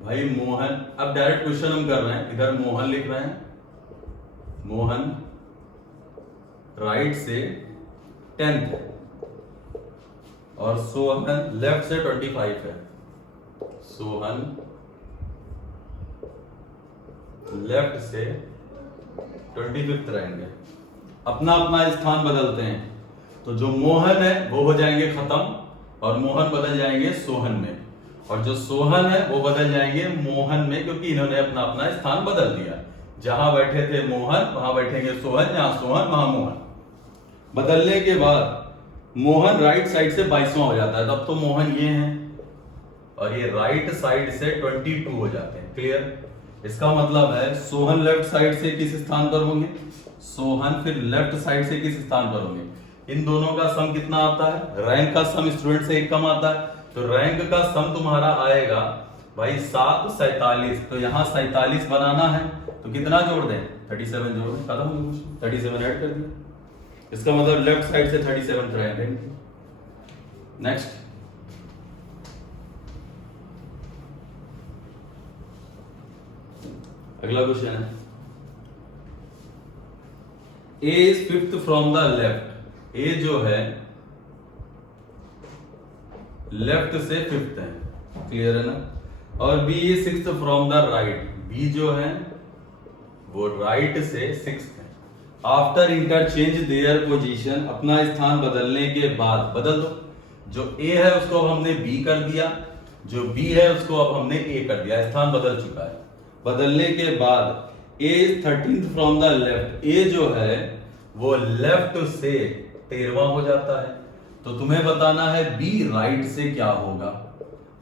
भाई मोहन। अब डायरेक्ट क्वेश्चन हम कर रहे हैं, इधर मोहन लिख रहे हैं, मोहन राइट से 10th है और सोहन लेफ्ट से 25 है। सोहन लेफ्ट से 25th रहेंगे। अपना अपना स्थान बदलते हैं, तो जो मोहन है वो हो जाएंगे खत्म और मोहन बदल जाएंगे सोहन में, और जो सोहन है वो बदल जाएंगे मोहन में, क्योंकि इन्होंने अपना अपना स्थान बदल दिया। जहां बैठे थे मोहन वहां बैठेंगे सोहन, जहां सोहन वहां मोहन। बदलने के बाद मोहन राइट साइड से 22वां हो जाता है, तब तो मोहन ये है और ये राइट साइड से 22 हो जाते हैं। क्लियर? इसका मतलब है सोहन लेफ्ट साइड से किस स्थान पर होंगे, सोहन फिर लेफ्ट साइड से किस स्थान पर होंगे। इन दोनों का सम कितना आता है, रैंक का सम स्टूडेंट से एक कम आता है, तो रैंक का सम तुम्हारा आएगा भाई 7 47। तो यहाँ 47 बनाना है तो कितना जोड़ दें, 37 जोड़ दें, खत्म हो गया, 37 ऐड कर दिया। इसका मतलब लेफ्ट साइड से 37 रहेंगे। नेक्स्ट, अगला क्वेश्चन है, A is 5th from the left. A जो है लेफ्ट से 5th है, क्लियर है ना, और B is 6th from the right. B जो है वो राइट से 6th है। आफ्टर इंटरचेंज देयर पोजीशन, अपना स्थान बदलने के बाद, बदल दो, जो ए है उसको अब हमने बी कर दिया, जो बी है उसको अब हमने ए कर दिया, स्थान बदल चुका है। बदलने के बाद A is 13th from the left. A जो है वो लेफ्ट से 13वां हो जाता है, तो तुम्हें बताना है बी राइट से क्या होगा।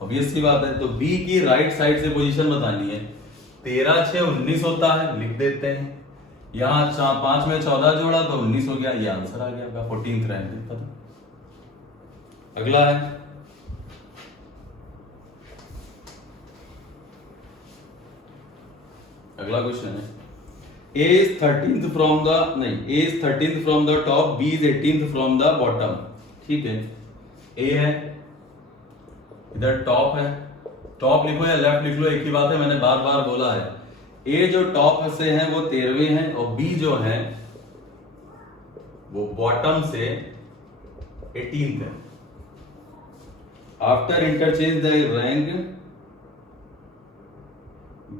ऑब्वियस सी बात है, तो बी की राइट साइड से पोजीशन बतानी है। 13 6 19 होता है, लिख देते हैं। यहाँ 5 में 14 जोड़ा तो 19 हो गया, ये आंसर आ गया आपका, 14th रैंक। अगला है, अगला क्वेश्चन है, A is 13th from the, नहीं, A is 13th from the top, B is 18th from the bottom. ठीक है, A है, इधर टॉप है, टॉप लिखो या लेफ्ट लिख लो, एक ही बात है, मैंने बार बार बोला है। A जो टॉप से है वो 13वें हैं और B जो है वो बॉटम से 18th है। After interchange the rank,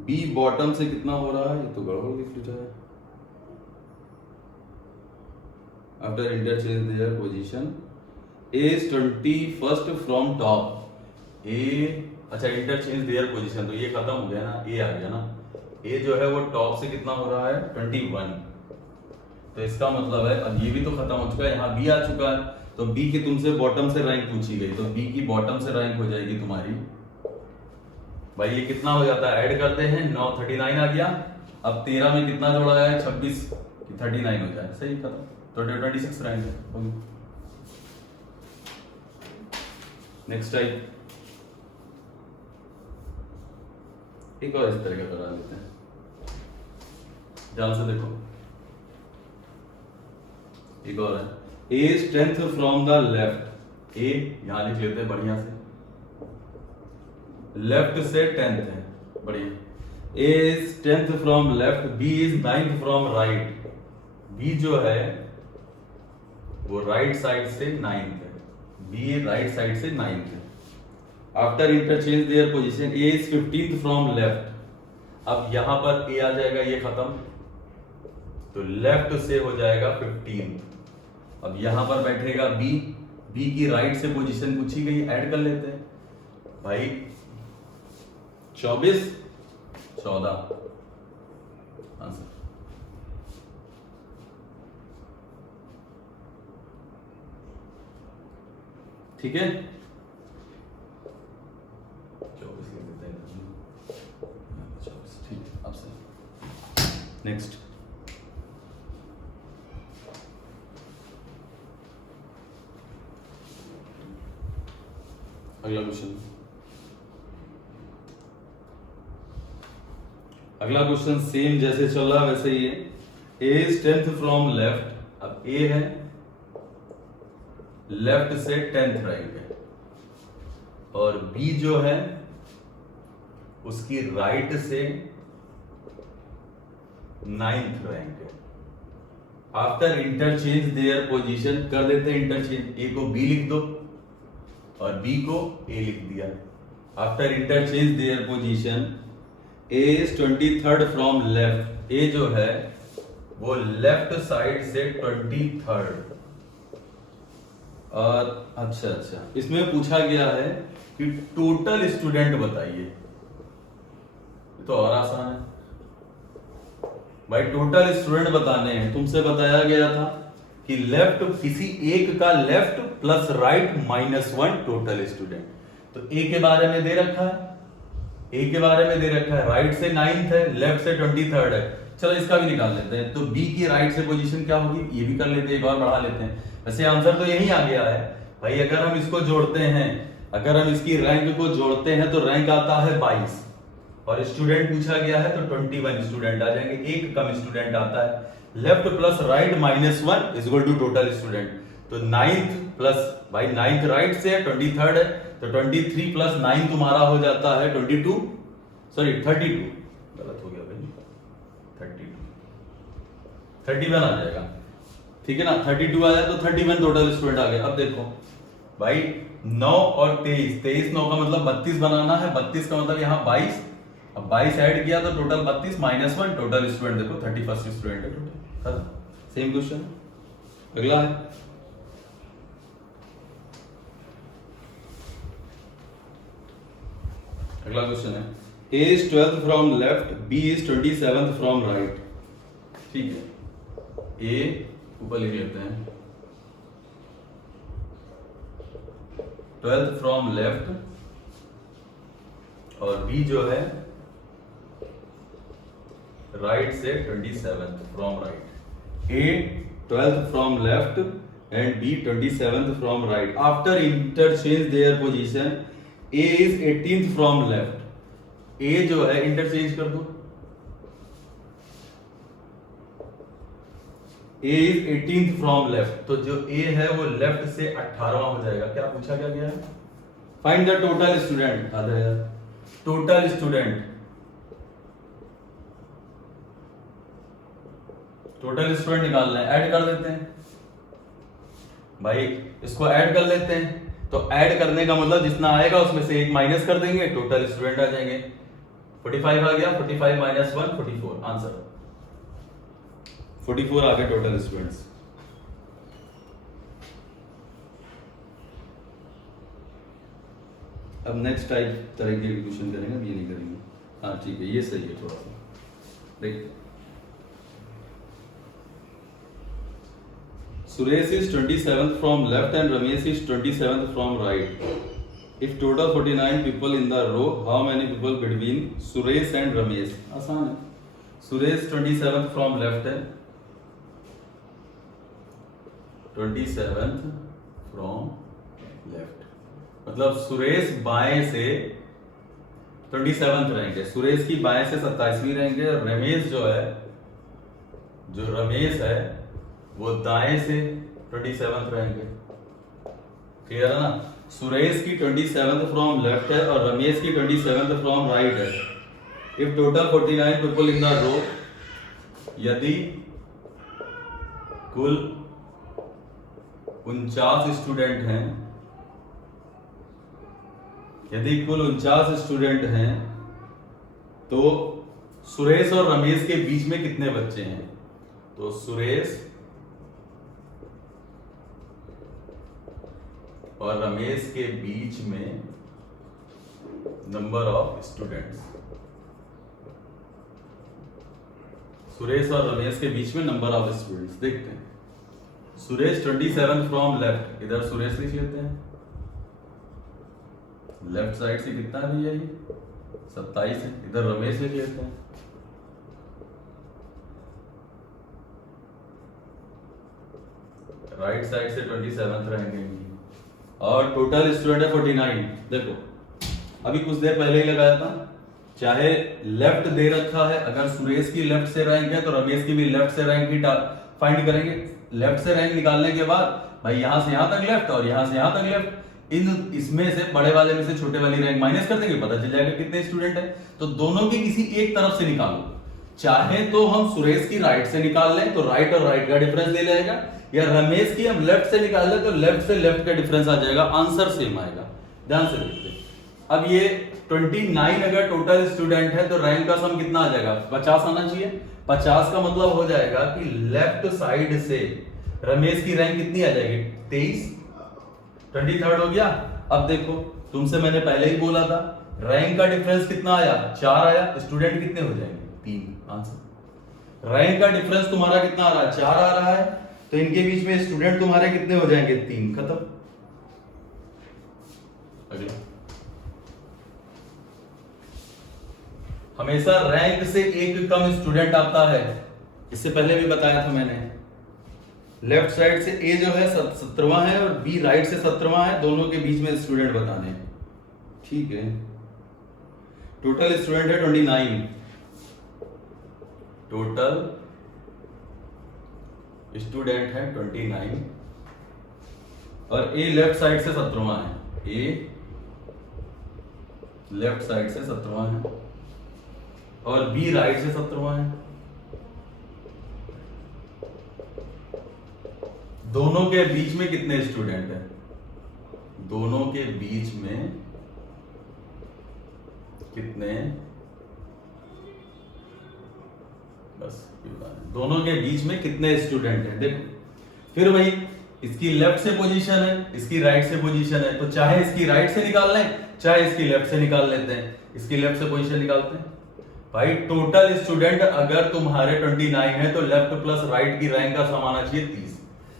B bottom से कितना हो रहा है, ये तो गड़बड़ लिख लिया है। After interchange their position, A is 21st from top. A, अच्छा, इंटरचेंज देयर पोजीशन, तो ये खत्म हो गया ना, ए आ गया ना। ए जो है वो टॉप से कितना हो रहा है, 21। तो इसका मतलब है अब ये भी तो खत्म हो चुका है, यहाँ बी आ चुका है, तो बी की तुमसे बॉटम से रैंक पूछी गई, तो बी की बॉटम से रैंक हो जाएगी तुम्हारी भाई, ये कितना हो जाता है, ऐड करते हैं, 9 39 आ गया। अब 13 में कितना जोड़ा है, 26, 39 हो जाए, सही खत्म, तो 26 रैंक है। नेक्स्ट टाइप, एक और इस तरह का करा लेते हैं, ध्यान से देखो। एक और है, A is 10th from the left. A यहां लिख लेते हैं बढ़िया से, लेफ्ट से 10th है, बढ़िया। A is 10th from left, B is 9th from right. B जो है वो राइट साइड से 9th है, B राइट साइड से 9th है। After interchange their position, A is 15th from left. अब यहां पर A आ जाएगा, ये खत्म, तो लेफ्ट से हो जाएगा 15th। अब यहां पर बैठेगा B, B की राइट से पोजीशन पूछी गई, ऐड कर लेते हैं भाई, 24 14 आंसर। ठीक है, 24 लिख देते हैं, 24, ठीक है। अब सही, नेक्स्ट, अगला क्वेश्चन। अगला क्वेश्चन सेम जैसे चल रहा है वैसे ही है। A is 10th from left. अब ए है लेफ्ट से 10th रैंक है, और बी जो है उसकी राइट से 9th रैंक है। आफ्टर इंटरचेंज देयर पोजीशन, कर देते हैं इंटरचेंज, ए को बी लिख दो और बी को ए लिख दिया। After interchange their position, A is 23rd from left, A जो है वो लेफ्ट साइड से 23rd। और अच्छा इसमें पूछा गया है कि टोटल स्टूडेंट बताइए, तो और आसान है भाई, टोटल स्टूडेंट बताने हैं। तुमसे बताया गया था कि लेफ्ट, किसी एक का left plus right -1 total student. तो ए के बारे में दे रखा है, ए के बारे में दे रखा है, राइट से 9th है, लेफ्ट से 23rd है। चलो इसका भी निकाल लेते हैं। तो बी की राइट से पोजीशन क्या होगी, ये भी कर लेते हैं, एक और बढ़ा लेते हैं। वैसे आंसर तो यही आ गया है भाई। अगर हम इसको जोड़ते हैं, अगर हम इसकी रैंक को जोड़ते हैं तो रैंक आता है 22 और स्टूडेंट पूछा गया है तो 21 स्टूडेंट आ जाएंगे, एक कम स्टूडेंट आता है। Left plus right -1 is equal to total student. तो 9th प्लस, भाई 9th राइट से है, 23rd है, तो 23 प्लस 9 तुम्हारा हो जाता है 32, सॉरी 32, गलत हो गया भाई, 31 आ जाएगा, ठीक है ना। 32 आ जाए तो 31 टोटल स्टूडेंट आ गए। अब देखो भाई 9 और 23, 9 का मतलब 32 बनाना है, 32 का मतलब यहाँ 22, अब 22 ऐड किया तो टोटल 32 -1 टोटल स्टूडेंट देखो 31st स्टूडेंट है टोटल। सेम क्वेश्चन अगला है, अगला क्वेश्चन है A is 12th from left, B is 27th from right। ठीक है, A ऊपर लिख लेते हैं 12th from left और B जो है राइट से 27th from right। A 12th from left and B 27th from right। After interchange their position, A is 18th from left। A जो है इंटरचेंज कर दो, A is 18th from left, तो जो A है वो लेफ्ट से 18वां हो जाएगा। क्या पूछा क्या गया है, फाइंड द टोटल स्टूडेंट। आधा यार, टोटल स्टूडेंट, टोटल स्टूडेंट निकालना है, ऐड कर देते हैं भाई, इसको ऐड कर लेते हैं। तो ऐड करने का मतलब जितना आएगा उसमें से एक माइनस कर देंगे, टोटल स्टूडेंट आ जाएंगे। 45 आ गया, 45 - 1 44, आंसर 44 आ गए टोटल स्टूडेंट्स। अब नेक्स्ट टाइप तरह के क्वेश्चन करेंगे, अब ये नहीं करेंगे। हाँ ठीक है, ये सही है थोड़ा सा, देख। Suresh is 27th from left and Ramesh is 27th from right. If total 49 people in the row, how many people between Suresh and Ramesh? आसान है। Suresh 27th from left है, 27th from left, मतलब सुरेश बाएं से 27th rank है, सुरेश की बाएं से 27वीं रैंक है। रमेश जो है, जो रमेश है वो दाएं से 27th रैंक है। क्लियर है ना। सुरेश की 27th फ्रॉम लेफ्ट है और रमेश की 27th फ्रॉम राइट है। If total 49 people in the row, यदि कुल 49 स्टूडेंट हैं, यदि कुल 49 स्टूडेंट हैं तो सुरेश और रमेश के बीच में कितने बच्चे हैं। तो सुरेश और रमेश के बीच में नंबर ऑफ स्टूडेंट्स, सुरेश और रमेश के बीच में नंबर ऑफ स्टूडेंट्स देखते हैं। सुरेश 27 फ्रॉम लेफ्ट, इधर सुरेश लिख लेते हैं, लेफ्ट साइड से कितना है भैया ये 27 है, इधर रमेश लिख लेते हैं। राइट साइड से 27th रहेंगे और टोटल स्टूडेंट है 49। देखो अभी कुछ देर पहले ही लगाया था, चाहे लेफ्ट दे रखा है, अगर सुरेश की लेफ्ट से रैंक है तो रमेश की भी लेफ्ट से रैंक ही फाइंड करेंगे। लेफ्ट से रैंक निकालने के बाद भाई यहां से यहां तक लेफ्ट और यहां से यहां तक लेफ्ट, इसमें से बड़े वाले में से छोटे वाली रैंक माइनस कर देंगे, पता चल जाएगा कितने स्टूडेंट है। तो दोनों की किसी एक तरफ से निकालो, चाहे तो हम सुरेश की राइट से निकाल लें तो राइट और राइट का डिफरेंस दे जाएगा, या रमेश की हम लेफ्ट से निकाल लें तो लेफ्ट से लेफ्ट का डिफरेंस आ जाएगा, आंसर सेम आएगा। ध्यान से देखते। अब ये 29 अगर टोटल स्टूडेंट है तो रैंक का सम कितना आ जाएगा, 50 आना चाहिए। 50 का मतलब हो जाएगा कि लेफ्ट साइड से रमेश की रैंक कितनी आ जाएगी, 23। 23 हो गया। अब देखो तुमसे मैंने पहले ही बोला था रैंक का डिफरेंस कितना आया, 4 आया, स्टूडेंट कितने हो जाएंगे, 3। आंसर रैंक का डिफरेंस तुम्हारा कितना आ रहा है, 4 आ रहा है, तो इनके बीच में स्टूडेंट तुम्हारे कितने हो जाएंगे, 3। खत्म। अगला, हमेशा रैंक से एक कम स्टूडेंट आता है, इससे पहले भी बताया था मैंने। लेफ्ट साइड से ए जो है 17वां है और बी राइट से 17वां है, दोनों के बीच में स्टूडेंट बताने हैं। ठीक है, टोटल स्टूडेंट है 29, टोटल स्टूडेंट है 29 और ए लेफ्ट साइड से 17वां है, ए लेफ्ट साइड से 17वां है और बी राइट से 17वां है। दोनों के बीच में कितने स्टूडेंट हैं, दोनों के बीच में कितने, बस दोनों के बीच में कितने स्टूडेंट हैं। देखो फिर वही, इसकी लेफ्ट से पोजीशन है, इसकी राइट से पोजीशन है, तो चाहे इसकी राइट से निकाल लें चाहे इसकी लेफ्ट से निकाल लेते हैं। इसकी लेफ्ट से पोजीशन निकालते हैं। भाई टोटल स्टूडेंट अगर तुम्हारे 29 है तो लेफ्ट प्लस राइट की रैंक का सम आना चाहिए 30।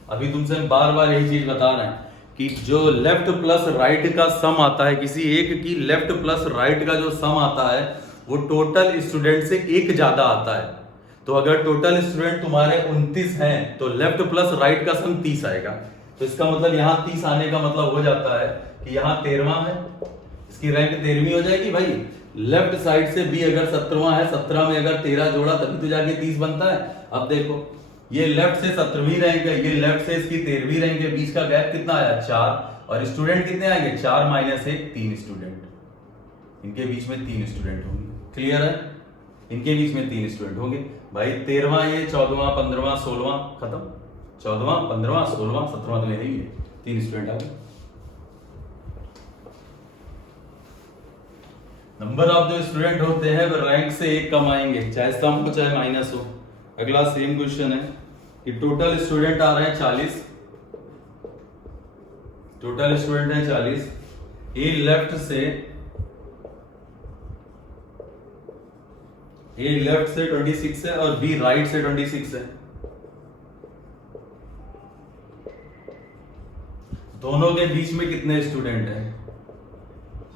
अभी तुमसे बार बार यही चीज बता रहे हैं कि जो लेफ्ट प्लस राइट का सम आता है, किसी एक की लेफ्ट प्लस राइट का जो सम आता है वो टोटल स्टूडेंट से एक ज्यादा आता है। तो अगर टोटल स्टूडेंट तुम्हारे 29 हैं तो लेफ्ट प्लस राइट का सम 30 आएगा। तो इसका मतलब यहाँ 30 आने का मतलब हो जाता है कि यहाँ 13वां है, इसकी रैंक 13वीं हो जाएगी। भाई लेफ्ट साइड से बी अगर 17वां है, 17 में अगर 13 जोड़ा तभी तो जाके 30 बनता है। अब देखो ये लेफ्ट से 17वीं रैंक है, ये लेफ्ट से इसकी 13वीं रैंक है, बीच का गैप कितना आया, 4, और स्टूडेंट कितने आएंगे, 4 माइनस 1, 3 स्टूडेंट। इनके बीच में 3 स्टूडेंट होंगे। क्लियर है, इनके बीच में 3 स्टूडेंट होंगे। भाई 13वां ये, 14वां, 15वां, 16वां, खत्म। 14वां, 15वां, 16वां, 17वां तो यही है, 3 स्टूडेंट आ गए। नंबर ऑफ जो स्टूडेंट होते हैं वो रैंक से एक कम आएंगे, चाहे सम हो चाहे माइनस हो। अगला सेम क्वेश्चन है कि टोटल स्टूडेंट आ रहे हैं 40, टोटल स्टूडेंट है 40, ए लेफ्ट से 26 है और बी राइट से 26 है। दोनों के बीच में कितने स्टूडेंट हैं,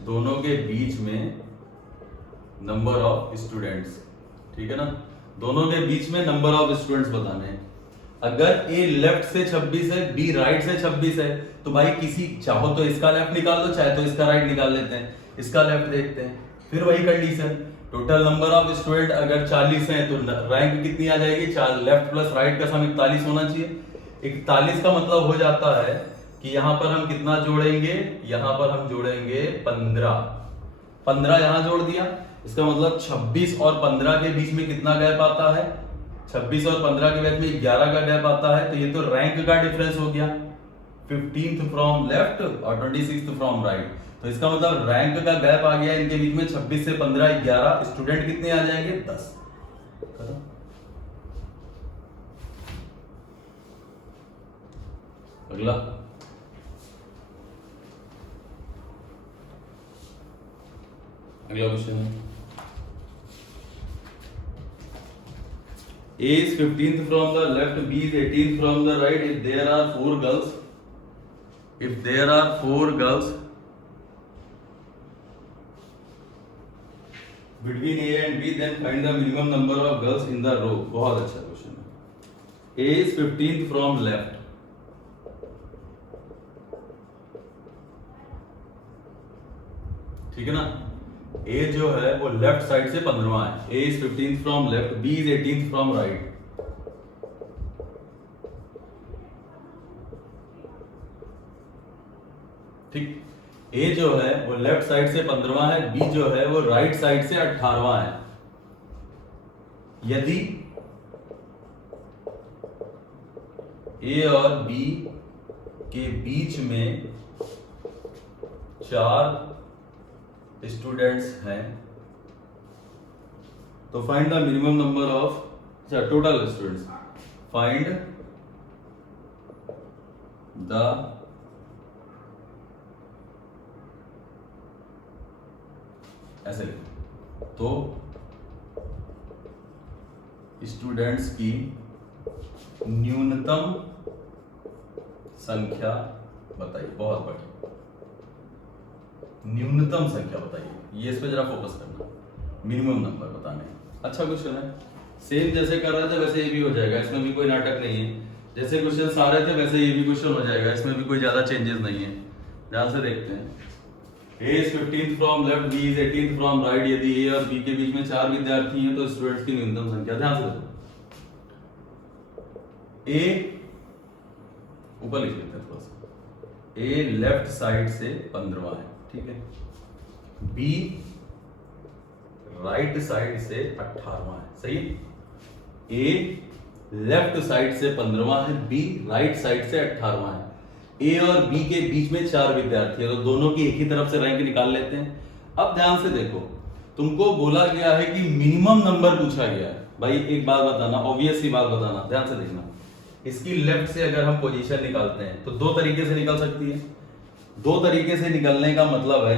दोनों के बीच में नंबर ऑफ स्टूडेंट्स, ठीक है ना, दोनों के बीच में नंबर ऑफ स्टूडेंट्स बताने हैं। अगर ए लेफ्ट से 26 है, बी राइट से 26 है, तो भाई किसी चाहो तो इसका लेफ्ट निकाल लो, चाहे तो इसका राइट निकाल लेते हैं। इसका लेफ्ट देखते हैं, फिर वही condition, total number of student अगर 40 है तो रैंक कितनी आ जाएगी, लेफ्ट प्लस राइट का सम 41 होना चाहिए। 41 का मतलब हो जाता है कि यहां पर हम कितना जोड़ेंगे, यहां पर हम जोड़ेंगे 15 यहां जोड़ दिया, इसका मतलब 26 और 15 के बीच में कितना गैप आता है, 26 और 15 के बीच में 11 का गैप आता है। तो ये तो रैंक का डिफरेंस हो गया, 15th फ्रॉम लेफ्ट और 26th फ्रॉम राइट। तो इसका मतलब रैंक का गैप आ गया इनके बीच में 26 से 15 11, स्टूडेंट कितने आ जाएंगे, 10। अगला क्वेश्चन है, A is 15th from the left, B is 18th from the right. If there are 4 girls between A and B, then find the minimum number of girls in the row. बहुत अच्छा question है। A is 15th from left, ठीक है ना, A जो है वो left side से 15वां है, A is 15th from left, B is 18th from right। ठीक। ए जो है वो लेफ्ट साइड से 15वां है, बी जो है वो राइट साइड से 18वां है। यदि ए और बी के बीच में 4 स्टूडेंट्स हैं तो find the minimum number of total students. Find the ऐसे तो स्टूडेंट्स की न्यूनतम संख्या बताइए। बहुत बढ़िया, न्यूनतम संख्या बताइए। ये इस पे जरा फोकस करना, मिनिमम नंबर बताने। अच्छा क्वेश्चन है, सेम जैसे कर रहे थे वैसे ये भी हो जाएगा, इसमें भी कोई नाटक नहीं है। जैसे क्वेश्चन आ रहे थे वैसे ये भी क्वेश्चन हो जाएगा, इसमें भी कोई ज्यादा चेंजेस नहीं है। ध्यान से देखते हैं। A is 15th from left, B is 18th from right। यदि A और B के बीच में 4 विद्यार्थी हैं तो स्टूडेंट्स की न्यूनतम संख्या। ध्यान से देखो, A ऊपर लिख लेते हैं थोड़ा सा। A लेफ्ट साइड से 15वां है, ठीक है। B राइट साइड से 18वां है, सही है। A लेफ्ट साइड से 15वां है, B राइट साइड से 18वां है। ए और बी के बीच में 4 विद्यार्थी है तो दोनों की एक ही तरफ से रैंक निकाल लेते हैं। अब ध्यान से देखो, तुमको बोला गया है कि मिनिमम नंबर पूछा गया है। भाई एक बात बताना, ऑब्वियस सी बात बताना, ध्यान से देखना। इसकी लेफ्ट से अगर हम पोजीशन निकालते हैं तो 2 तरीके से निकल सकती है। 2 तरीके से निकलने का मतलब है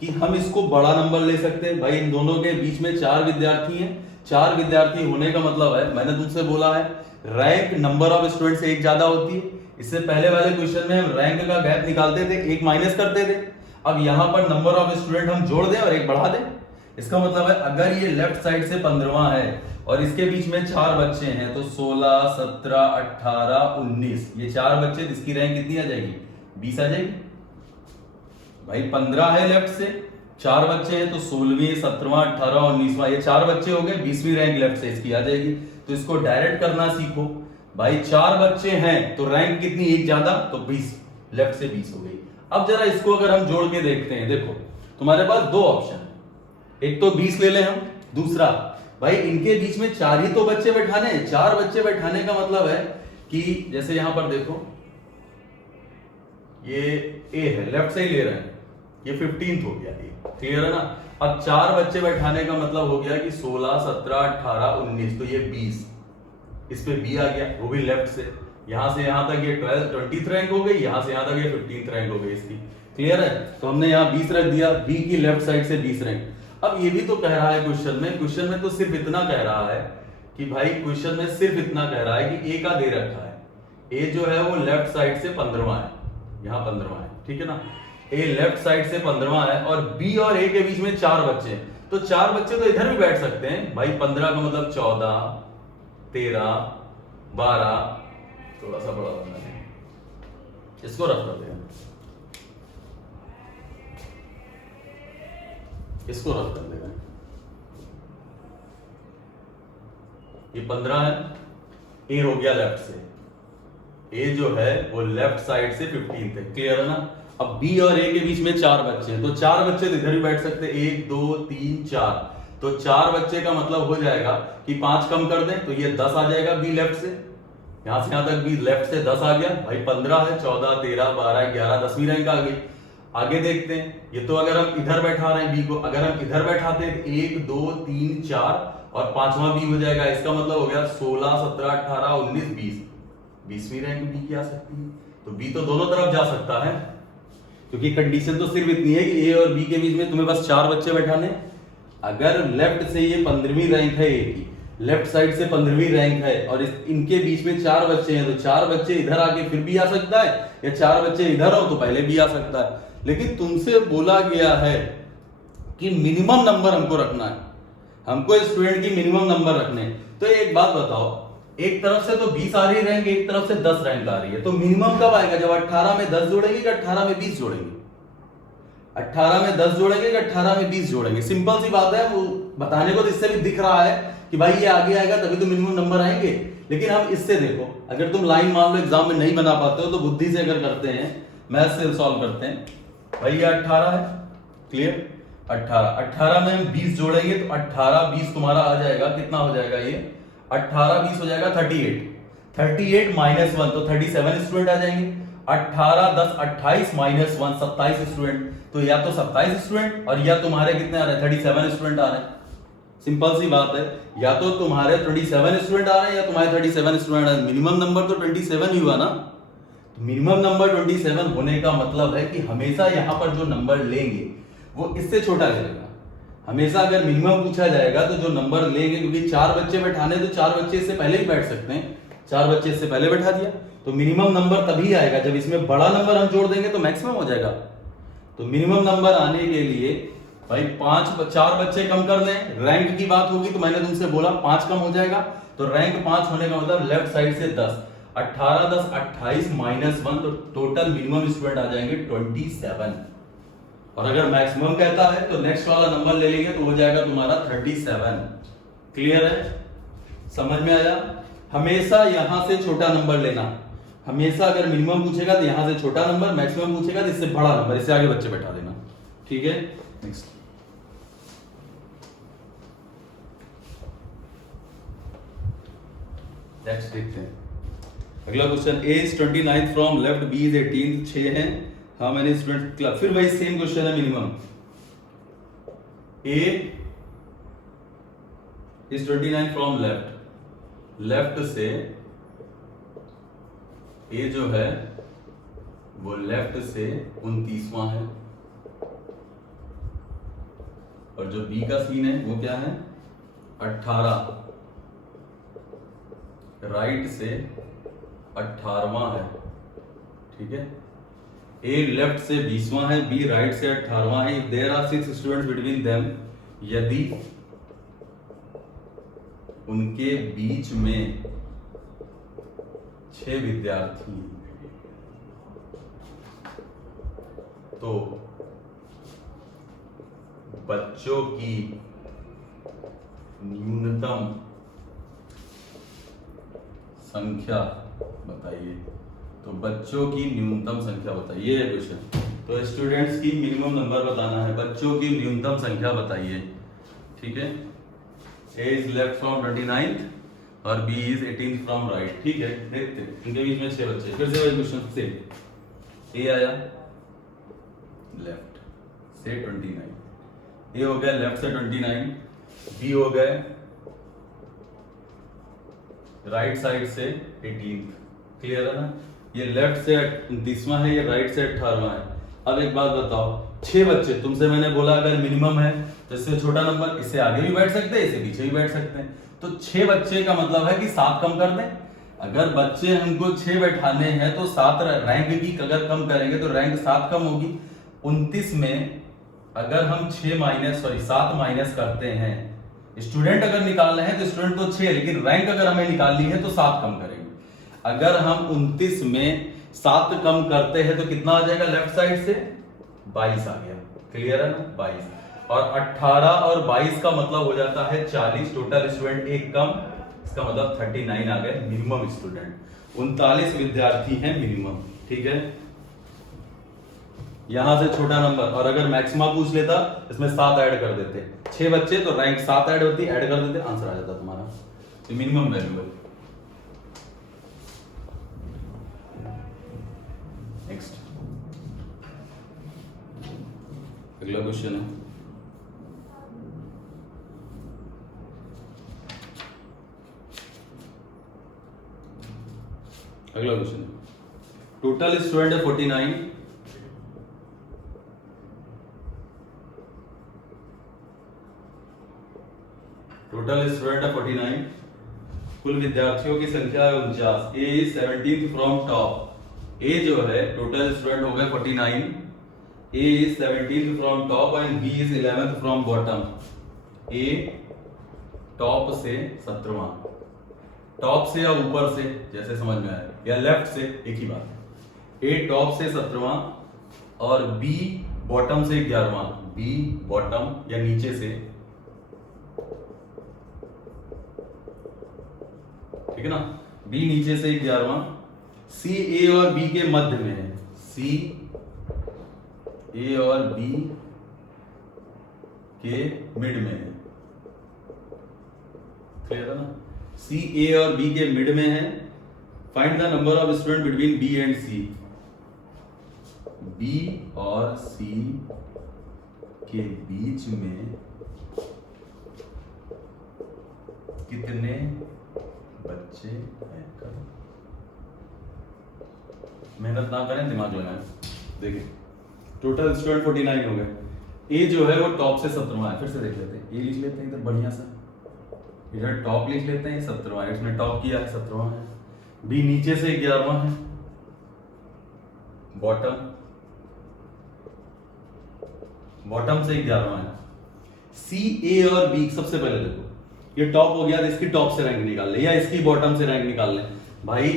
कि हम इसको बड़ा नंबर ले सकते हैं। भाई इन दोनों के बीच में 4 विद्यार्थी हैं, 4 विद्यार्थी होने का मतलब है, मैंने तुमसे बोला है रैंक नंबर ऑफ स्टूडेंट से 1 ज्यादा होती है। इससे पहले वाले क्वेश्चन में हम रैंक का गैप निकालते थे, 1 माइनस करते थे। अब यहां पर नंबर ऑफ स्टूडेंट हम जोड़ दें और 1 बढ़ा दें। इसका मतलब है अगर ये लेफ्ट साइड से 15वां है और इसके बीच में 4 बच्चे हैं तो 16, 17, 18, 19, ये 4 बच्चे, इसकी रैंक कितनी आ जाएगी? 20 आ जाएगी। भाई 15 है लेफ्ट से, 4 बच्चे हैं तो 16वीं, 17वां, 18, 19वां, ये 4 बच्चे हो गए, 20वीं रैंक लेफ्ट से इसकी आ जाएगी। तो इसको डायरेक्ट करना सीखो। भाई 4 बच्चे हैं तो रैंक कितनी? 1 ज्यादा, तो 20, लेफ्ट से 20 हो गई। अब जरा इसको अगर हम जोड़ के देखते हैं, देखो तुम्हारे पास 2 ऑप्शन है, एक तो 20 ले लें हम, दूसरा भाई इनके बीच में 4 ही तो बच्चे बैठाने हैं। 4 बच्चे बैठाने का मतलब है कि जैसे यहां पर देखो ये ए है, लेफ्ट से ही ले रहे हैं, ये 15th हो गया, ये क्लियर है ना। अब 4 बच्चे बैठाने का मतलब हो गया कि 16, 17, 18, 19, तो ये 20, इस पे बी आ गया, वो भी लेफ्ट से। यहां से यहां तक ये 20th रैंक हो गई, यहां से यहां तक ये 15th रैंक हो गई इसकी, क्लियर है। तो हमने यहां 20 रख दिया, बी की लेफ्ट साइड से 20 रैंक। अब ये भी तो कह रहा है क्वेश्चन में तो सिर्फ इतना कह रहा है कि भाई क्वेश्चन में सिर्फ इतना कह रहा है कि ए का दे रखा है, ए जो है वो लेफ्ट साइड से 15वां है, यहां 15वां है, ठीक है ना। ए लेफ्ट साइड से 15वां है और बी और ए के बीच में 4 बच्चे हैं, तो 4 बच्चे तो इधर भी बैठ सकते हैं। भाई 15 का मतलब 14, 13, 12, थोड़ा सा बड़ा बनना है, इसको रख देते हैं, इसको रख कर देते हैं। ये 15 है, ए हो गया लेफ्ट से, ए जो है वो लेफ्ट साइड से 15th है, क्लियर है ना। अब बी और ए के बीच में 4 बच्चे हैं, तो 4 बच्चे तो इधर भी बैठ सकते हैं, 1, 2, 3, 4, तो 4 बच्चे का मतलब हो जाएगा कि 5 कम कर दें तो ये 10 आ जाएगा बी लेफ्ट से, यहां से यहां तक बी लेफ्ट से 10 आ गया। भाई 15 है, 14, 13, 12, 11, 10वीं रैंक आ गई। आगे देखते हैं, ये तो अगर हम इधर बैठा रहे हैं बी को, अगर हम इधर बैठाते हैं 1, 2, 3, 4 और 5वां बी हो जाएगा, इसका मतलब हो गया 16, 17, 18, 19, 20, 20वीं रैंक बी की आ सकती है। तो बी तो दोनों तरफ जा सकता है, क्योंकि कंडीशन तो सिर्फ इतनी है कि ए और बी के बीच में तुम्हें बस 4 बच्चे बैठाने। अगर लेफ्ट से ये 15वीं रैंक है ए की, लेफ्ट साइड से 15वीं रैंक है और इनके बीच में 4 बच्चे हैं, तो 4 बच्चे इधर आके फिर भी आ सकता है, या 4 बच्चे इधर हो तो पहले भी आ सकता है। लेकिन तुमसे बोला गया है कि मिनिमम नंबर हमको रखना है, हमको स्टूडेंट की मिनिमम नंबर रखने। तो एक बात बताओ, एक तरफ से तो 20 आ रही रैंक, एक तरफ से 10 रैंक आ रही है, तो मिनिमम कब आएगा? जब 18 में 10 जोड़ेंगे कि 18 में 20 जोड़ेंगे? 18 में 10 जोड़ेंगे कि 18 में 20 जोड़ेंगे? सिंपल सी बात है, वो बताने को तो इससे भी दिख रहा है कि भाई ये आगे आएगा तभी तो मिनिमम नंबर आएंगे। लेकिन हम इससे देखो, अगर तुम लाइन मान लो एग्जाम में नहीं बना पाते हो तो बुद्धि से अगर करते हैं, मैथ से सॉल्व करते हैं, भाई ये 18 है, क्लियर। 18 में हम 20 जोड़ेंगे तो 18 20 तुम्हारा आ जाएगा, कितना हो जाएगा ये 18 20 हो जाएगा 38। 38 माइनस 1 तो 37 स्टूडेंट आ जाएंगे। 18 10 28 माइनस 1 27 स्टूडेंट, तो या तो 27 स्टूडेंट और या तुम्हारे कितने आ रहे हैं 37 स्टूडेंट आ रहे हैं। सिंपल सी बात है, या तो तुम्हारे 27 स्टूडेंट आ रहे हैं या तुम्हारे 37 स्टूडेंट आ रहे हैं। मिनिमम नंबर तो 27 ही हुआ ना। तो मिनिमम नंबर 27 होने का मतलब है कि हमेशा यहां पर जो नंबर लेंगे वो इससे छोटा चलेगा। हमेशा अगर मिनिमम पूछा जाएगा तो जो नंबर लेंगे, क्योंकि 4 बच्चे बैठाने तो 4 बच्चे इससे पहले ही बैठ सकते हैं, 4 बच्चे इससे पहले बैठा दिया, तो मिनिमम नंबर तभी आएगा जब इसमें बड़ा नंबर हम जोड़ देंगे तो मैक्सिमम हो जाएगा। तो मिनिमम नंबर आने के लिए भाई 4 बच्चे कम कर दें, रैंक की बात होगी तो मैंने तुमसे बोला 5 कम हो जाएगा, तो रैंक 5 होने का मतलब लेफ्ट साइड से 10, 18 10 28 माइनस 1, तो टोटल मिनिमम स्टूडेंट आ जाएंगे 27। और अगर मैक्सिमम कहता है तो नेक्स्ट वाला नंबर ले लेंगे तो हो जाएगा तुम्हारा 37। क्लियर है, समझ में आया। हमेशा यहां से छोटा नंबर लेना, हमेशा अगर मिनिमम पूछेगा तो यहां से छोटा नंबर, मैक्सिमम पूछेगा तो इससे बड़ा नंबर, इससे आगे बच्चे बैठा देना, ठीक है। नेक्स्ट देखते हैं अगला question. A is 29 from left, B is 18, 6 है, हाउ मेनी स्टूडेंट क्लब। फिर वही सेम क्वेश्चन है, minimum A is 29 from left, left से ए जो है वो लेफ्ट से 29वां है, और जो बी का सीन है वो क्या है 18, राइट से 18वां है, ठीक है। ए लेफ्ट से 20वां है, बी राइट से 18वां है। There are 6 students between them, यदि उनके बीच में 6 विद्यार्थी हैं तो बच्चों की न्यूनतम संख्या बताइए। तो बच्चों की न्यूनतम संख्या बताइए, ये है क्वेश्चन। तो स्टूडेंट्स की मिनिमम नंबर बताना है, बच्चों की न्यूनतम संख्या बताइए, ठीक है। ए इज लेफ्ट फ्रॉम 29 और बी इज 18 फ्रॉम राइट, ठीक है। देखते हैं इनके बीच में 6 बच्चे, फिर से वही क्वेश्चन से। ए आया लेफ्ट से 29, ए हो गया लेफ्ट से 29, बी हो गए राइट साइड से 18, क्लियर है ना। ये लेफ्ट से 29वां है, ये राइट से 18वां है। अब एक बात बताओ, 6 बच्चे, तुमसे मैंने बोला अगर मिनिमम है तो इससे छोटा नंबर, इससे आगे भी बैठ सकते हैं, इससे पीछे भी बैठ सकते हैं। तो 6 बच्चे का मतलब है कि 7 कम कर दें। अगर बच्चे हमको 6 बैठाने हैं तो 7 रैंक की अगर कम करेंगे तो रैंक 7 कम होगी। 29 में अगर हम 7 माइनस करते हैं, स्टूडेंट अगर निकालने हैं तो स्टूडेंट तो 6, लेकिन रैंक अगर हमें निकालनी है तो 7 कम करेंगे। अगर हम 29 में 7 कम करते हैं तो कितना आ जाएगा लेफ्ट साइड से 22 आ गया, क्लियर है ना 22। और 18 और 22 का मतलब हो जाता है 40, टोटल स्टूडेंट एक कम, इसका मतलब 39 आ गए मिनिमम स्टूडेंट। 39 विद्यार्थी हैं मिनिमम, ठीक है। यहां से छोटा नंबर, और अगर मैक्सिमा पूछ लेता इसमें 7 ऐड कर देते, 6 बच्चे तो रैंक 7 ऐड होती, ऐड कर देते, आंसर आ जाता तुम्हारा। तो मिनिमम वैल्यू है। नेक्स्ट अगला क्वेश्चन है, अगला क्वेश्चन है टोटल स्टूडेंट है 49, टोटल स्टूडेंट है 49, कुल विद्यार्थियों की संख्या है 49। A is 17th from top, A जो है टोटल स्टूडेंट हो गए 49, A is 17th from top and B is 11th from bottom. A top से 17वां, टॉप से या ऊपर से जैसे समझ में आए, या लेफ्ट से, एक ही बात है। ए टॉप से 17वां और बी बॉटम से 11वां, बी बॉटम या नीचे से, ठीक है ना, बी नीचे से 11वां। सी ए और बी के मध्य में है, सी ए और बी के मिड में है, क्लियर है ना। सी ए और बी के मिड में है। Find the number of student between B and C. B और सी के बीच में कितने बच्चे हैं। मेहनत ना करें, दिमाग लगाएं। देखिए टोटल स्टूडेंट 49 हो गए। ए जो है वो टॉप से 17वां है। फिर से देख लेते हैं। ए लिख लेते हैं इधर बढ़िया सा, इधर टॉप लिख लेते हैं 17वां है, इसमें टॉप किया है 17वां है। बी नीचे से 11वां है, बॉटम से 11वां है। सी ए और बी सबसे पहले देखो, ये टॉप हो गया तो इसकी टॉप से रैंक निकाल ले या इसकी बॉटम से रैंक निकाल ले। भाई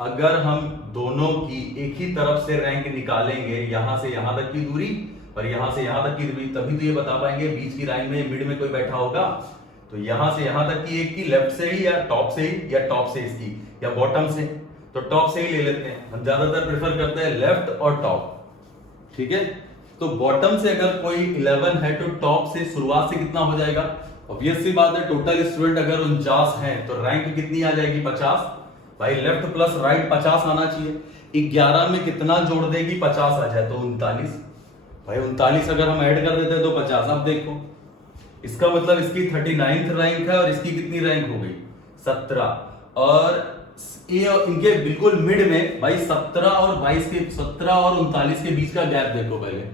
अगर हम दोनों की एक ही तरफ से रैंक निकालेंगे, यहां से यहां तक की दूरी और यहां से यहां तक की दूरी, तभी तो ये बता पाएंगे बीच की लाइन में मिड में कोई बैठा होगा। तो यहां से यहां तक की एक की लेफ्ट से ही या टॉप से ही, या टॉप से इसकी या बॉटम से, तो टॉप से ही ले लेते हैं। हम ज्यादातर प्रेफर करते हैं लेफ्ट और टॉप, ठीक है। तो बॉटम से अगर कोई 11 है तो टॉप से शुरुआत से कितना हो जाएगा। ऑब्वियस सी बात है, टोटल स्टूडेंट अगर 49 हैं तो रैंक कितनी आ जाएगी 50। भाई लेफ्ट प्लस राइट 50 आना चाहिए। 11 में कितना जोड़ देगी 50 आ जाए तो 39। भाई 39 अगर हम ऐड कर देते हैं तो 50। अब देखो इसका मतलब इसकी 39th रैंक है और इसकी कितनी रैंक हो गई 17। और ये इनके बिल्कुल मिड में भाई 17 और 22 के 17 और 39 के बीच का गैप देखो। पहले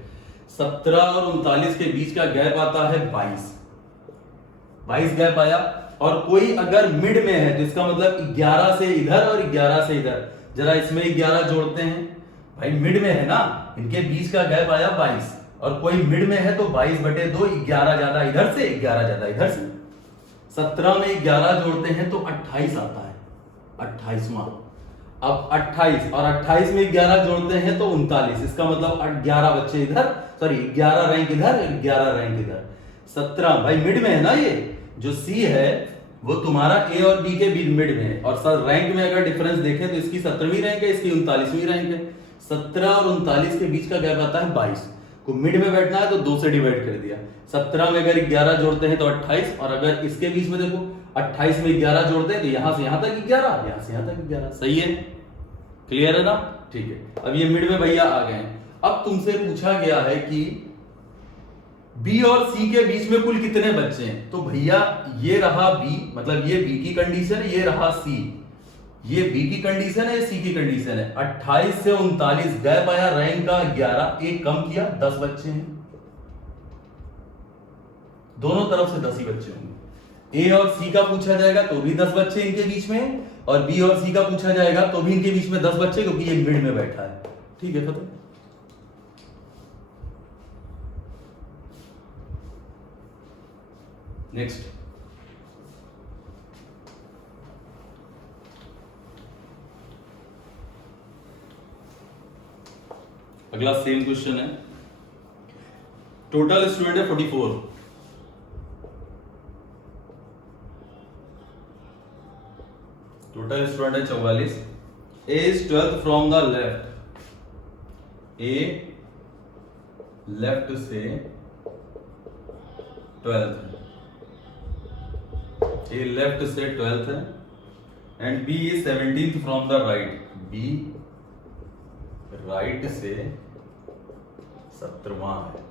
17 और 39 के बीच का गैप आता है 22 गैप आया। और कोई अगर मिड में है तो इसका मतलब 11 से इधर और 11 से इधर, जरा इसमें 11 जोड़ते हैं। भाई मिड में है ना, इनके बीच का गैप आया 22 और कोई मिड में है तो 22/2, 11 ज्यादा इधर से 11 ज्यादा इधर से। 17 में 11 जोड़ते हैं तो 28 आता है, 28वां। अब 28 और 28 में 11 जोड़ते हैं तो 39। इसका मतलब 11 बच्चे इधर, सॉरी 11 रैंक इधर, 11 रैंक इधर। 17 भाई मिड में है ना, ये जो सी है वो तुम्हारा ए और बी के बीच मिड में है। और सर रैंक में अगर डिफरेंस देखें तो इसकी 17वीं रैंक है, इसकी 39वीं रैंक है। 17 और 39 के बीच का गैप आता है 22। को मिड में बैठना है तो 2 से डिवाइड कर दिया। 17 में अगर 11 जोड़ते हैं तो 28, और अगर इसके बीच में देखो 28 में 11 जोड़ते हैं तो यहां से यहां तक 11, यहां से यहां तक 11। सही है, क्लियर है ना। ठीक है, अब ये मिड में भैया आ गए। अब तुमसे पूछा गया है कि बी और सी के बीच में कुल कितने बच्चे हैं। तो भैया ये रहा बी, मतलब ये बी की कंडीशन, ये रहा सी। ये बी की कंडीशन है, सी की कंडीशन है। 28 से 39 गैप आया रैंक का 11, एक कम किया 10 बच्चे हैं। दोनों तरफ से 10 ही बच्चे होंगे। ए और सी का पूछा जाएगा तो भी 10 बच्चे इनके बीच में, और बी और सी का पूछा जाएगा तो भी इनके बीच में 10 बच्चे, क्योंकि ये मिड में बैठा है। ठीक है, खत्म। नेक्स्ट, अगला सेम क्वेश्चन है। टोटल स्टूडेंट है 44, टोटल स्टूडेंट है 44। A is 12th from the left. A left से 12th है, ए लेफ्ट से 12th है। And B is 17th from the right. B right से 17वां है।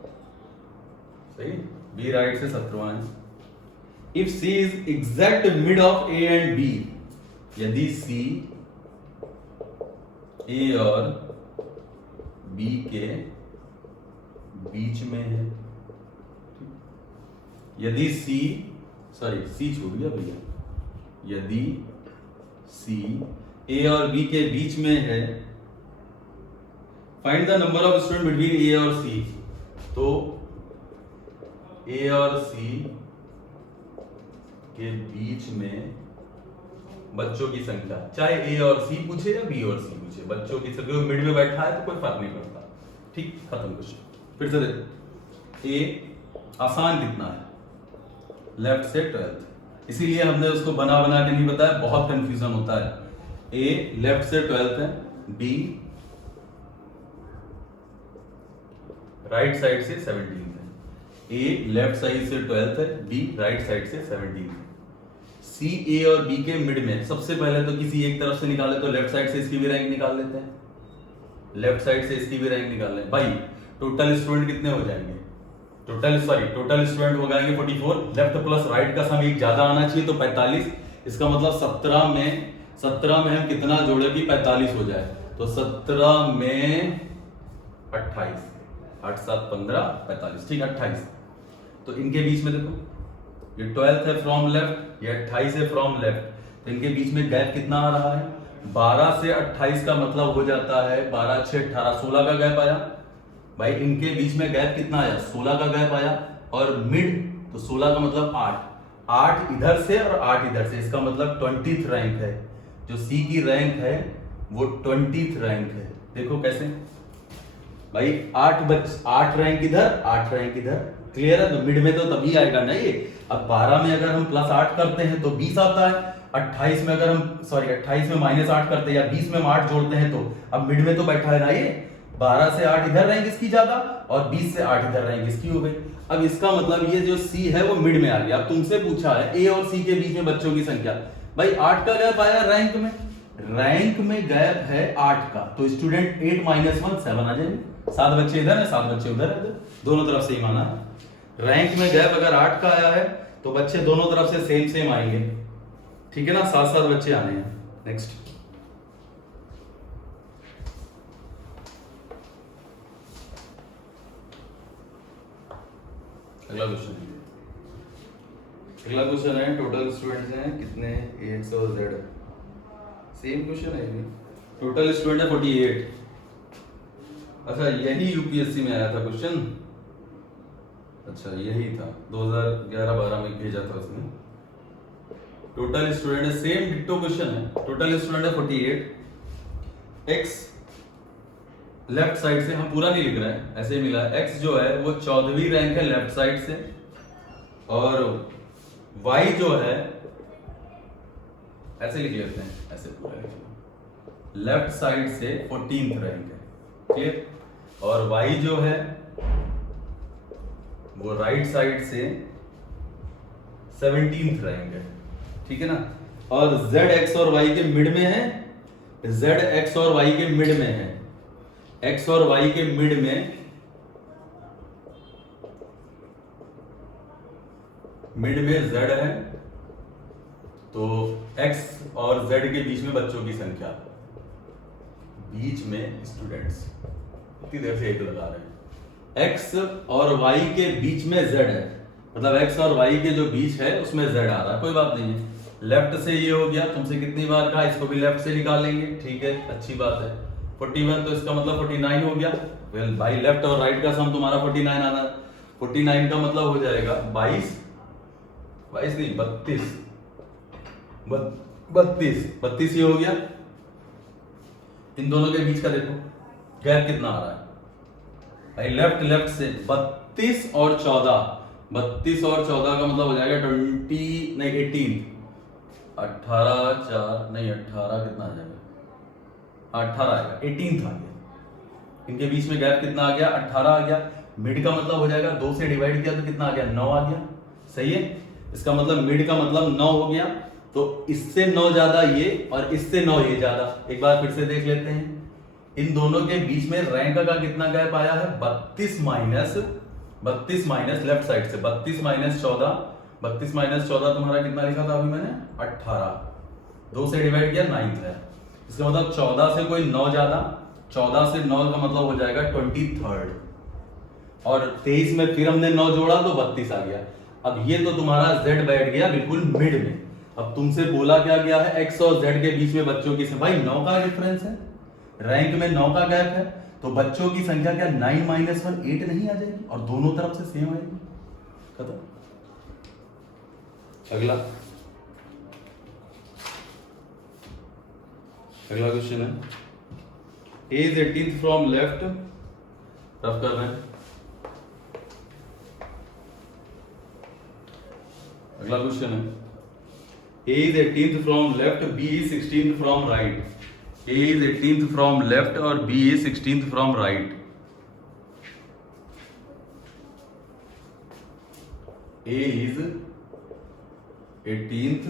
सही, बी राइट से 17वां है। If C is exact mid of A and B, यदि सी ए और बी के बीच में है, यदि सी, सॉरी सी छूट गया भैया, यदि सी ए और बी के बीच में है, find the number of student between A और सी। तो ए और सी के बीच में बच्चों की संख्या, चाहे ए और सी पूछे या बी और सी पूछे, बच्चों की संख्या मिड में बैठा है तो कोई फर्क नहीं पड़ता। ठीक, खत्म क्वेश्चन। फिर से देखो, ए आसान कितना है, लेफ्ट से 12th, इसीलिए हमने उसको बना बना के नहीं बताया, बहुत कंफ्यूजन होता है। ए लेफ्ट से 12th है, बी राइट साइड से 17 है, ए लेफ्ट साइड से 12 है, बी राइट साइड से 17 है। सी, ए और बी के मिड में सबसे पहले तो किसी एक तरफ से निकाले तो लेफ्ट साइड से इसकी भी रैंक निकाल लेते हैं, लेफ्ट साइड से इसकी भी रैंक निकाल लें। भाई टोटल स्टूडेंट कितने हो जाएंगे, टोटल स्टूडेंट हो जाएंगे 44, लेफ्ट प्लस राइट का सम एक ज्यादा आना चाहिए तो 45, इसका मतलब 17 में हम कितना जोड़े कि 45 हो जाए, तो 17 में 28, 8 7 15 45, ठीक 28। तो इनके बीच में देखो ये 12 है फ्रॉम लेफ्ट, ये 28 है फ्रॉम लेफ्ट, तो इनके बीच में गैप कितना आ रहा है, 12 से 28 का मतलब हो जाता है 12 6 18, 16 का गैप आया। भाई इनके बीच में गैप कितना आया, 16 का गैप आया, और मिड तो 16 का मतलब 8 इधर से और 8 इधर से, इसका मतलब 20th रैंक है, जो सी की रैंक है वो 20th रैंक है। देखो कैसे भाई 8 रैंक इधर 8 रैंक इधर, क्लियर है, तो मिड में तो तभी आएगा ना ये। अब 12 में अगर हम प्लस 8 करते हैं तो 20 आता है, 28 में अगर हम 28 में माइनस 8 करते हैं या 20 में हम 8 जोड़ते हैं तो अब मिड में तो बैठा है ना ये, 12 से 8 इधर रैंक इसकी ज्यादा और 20 से 8 इधर रैंक इसकी हो गई। अब इसका मतलब ये जो सी है वो मिड में आ गया। अब तुमसे पूछा है ए और सी के बीच में बच्चों की संख्या, भाई 8 का गैप आया रैंक में गैप है 8 का, तो स्टूडेंट 8 - 1 7 आ जाएंगे, 7 बच्चे इधर है 7 बच्चे उधर है, दोनों तरफ से ही माना है। रैंक में गैप अगर 8 का आया है तो बच्चे दोनों तरफ से सेम आएंगे, ठीक है ना, 7 बच्चे आने हैं। नेक्स्ट अगला क्वेश्चन है टोटल स्टूडेंट्स हैं कितने, एक्स और जेड, सेम क्वेश्चन है ये, टोटल स्टूडेंट है 48। अच्छा यही यूपीएससी में आया था क्वेश्चन, अच्छा यही था 2011-12 में भेजा था उसने। टोटल स्टूडेंट है, सेम डिट्टो क्वेश्चन है, टोटल स्टूडेंट है 48, एक्स लेफ्ट साइड से, हम पूरा नहीं लिख रहे हैं ऐसे ही मिला है, एक्स जो है वो 14वीं रैंक है लेफ्ट साइड से, और वाई जो है ऐसे लिख लेते हैं, ऐसे पूरा लेफ्ट साइड से 14th रैंक है, क्लियर, और वाई जो है वो राइट साइड से 17th रैंक है, ठीक है ना, और z x और y के मिड में है, z x और y के मिड में है, x और y के मिड में z है, तो x और z के बीच में बच्चों की संख्या, बीच में स्टूडेंट्स, इतनी देर से एक लगा रहे हैं, x और y के बीच में z है, मतलब x और y के जो बीच है उसमें z आ रहा है, कोई बात नहीं है। लेफ्ट से ये हो गया, तुमसे कितनी बार कहा इसको भी लेफ्ट से निकाल लेंगे, ठीक है अच्छी बात है। 41 तो इसका मतलब 49 हो गया, वेल भाई लेफ्ट और राइट का सम तुम्हारा 49 आना, 49 का मतलब हो जाएगा 22 नहीं 32 ये हो गया। इन दोनों के बीच का देखो गैप कितना आ रहा है भाई, लेफ्ट से 32 और 14, 32 और 14 का मतलब हो जाएगा 18, 18 4 नहीं 18 कितना आ जाएगा, 18 आएगा, 18 था ये, इनके बीच में गैप कितना आ गया 18 आ गया। मिड का मतलब हो जाएगा 2 से डिवाइड किया तो कितना आ गया 9 आ गया, सही है, इसका मतलब मिड का मतलब 9 हो गया, तो इससे 9 ज्यादा ये और इससे 9 ये ज्यादा। एक बार फिर से देख लेते हैं, इन दोनों के बीच में रैंक का कितना गैप आया है 32 माइनस लेफ्ट साइड से 32 - 14 तुम्हारा कितना लिखा था अभी मैंने 18, 2 से डिवाइड किया 9 है, इसका मतलब 14 से कोई 9 ज्यादा, 14 से 9 का मतलब हो जाएगा 23rd, और 23 में फिर हमने 9 जोड़ा तो 32 आ गया। अब ये तो तुम्हारा z बैठ गया बिल्कुल मिड में। अब तुमसे बोला क्या गया है x और z के बीच में बच्चों की संख्या, भाई 9 का डिफरेंस है, रैंक में 9 का गैप है, तो बच्चों की संख्या क्या 9 - 1 8 नहीं आ जाएगी, और दोनों तरफ से सेम आएगी, खत्म। अगला क्वेश्चन है, a is 18th from left, rough कर रहे हैं। अगला क्वेश्चन है, a is 18th from left, b is 16th from right, a is 18th from left और b is 16th from right. A is 18th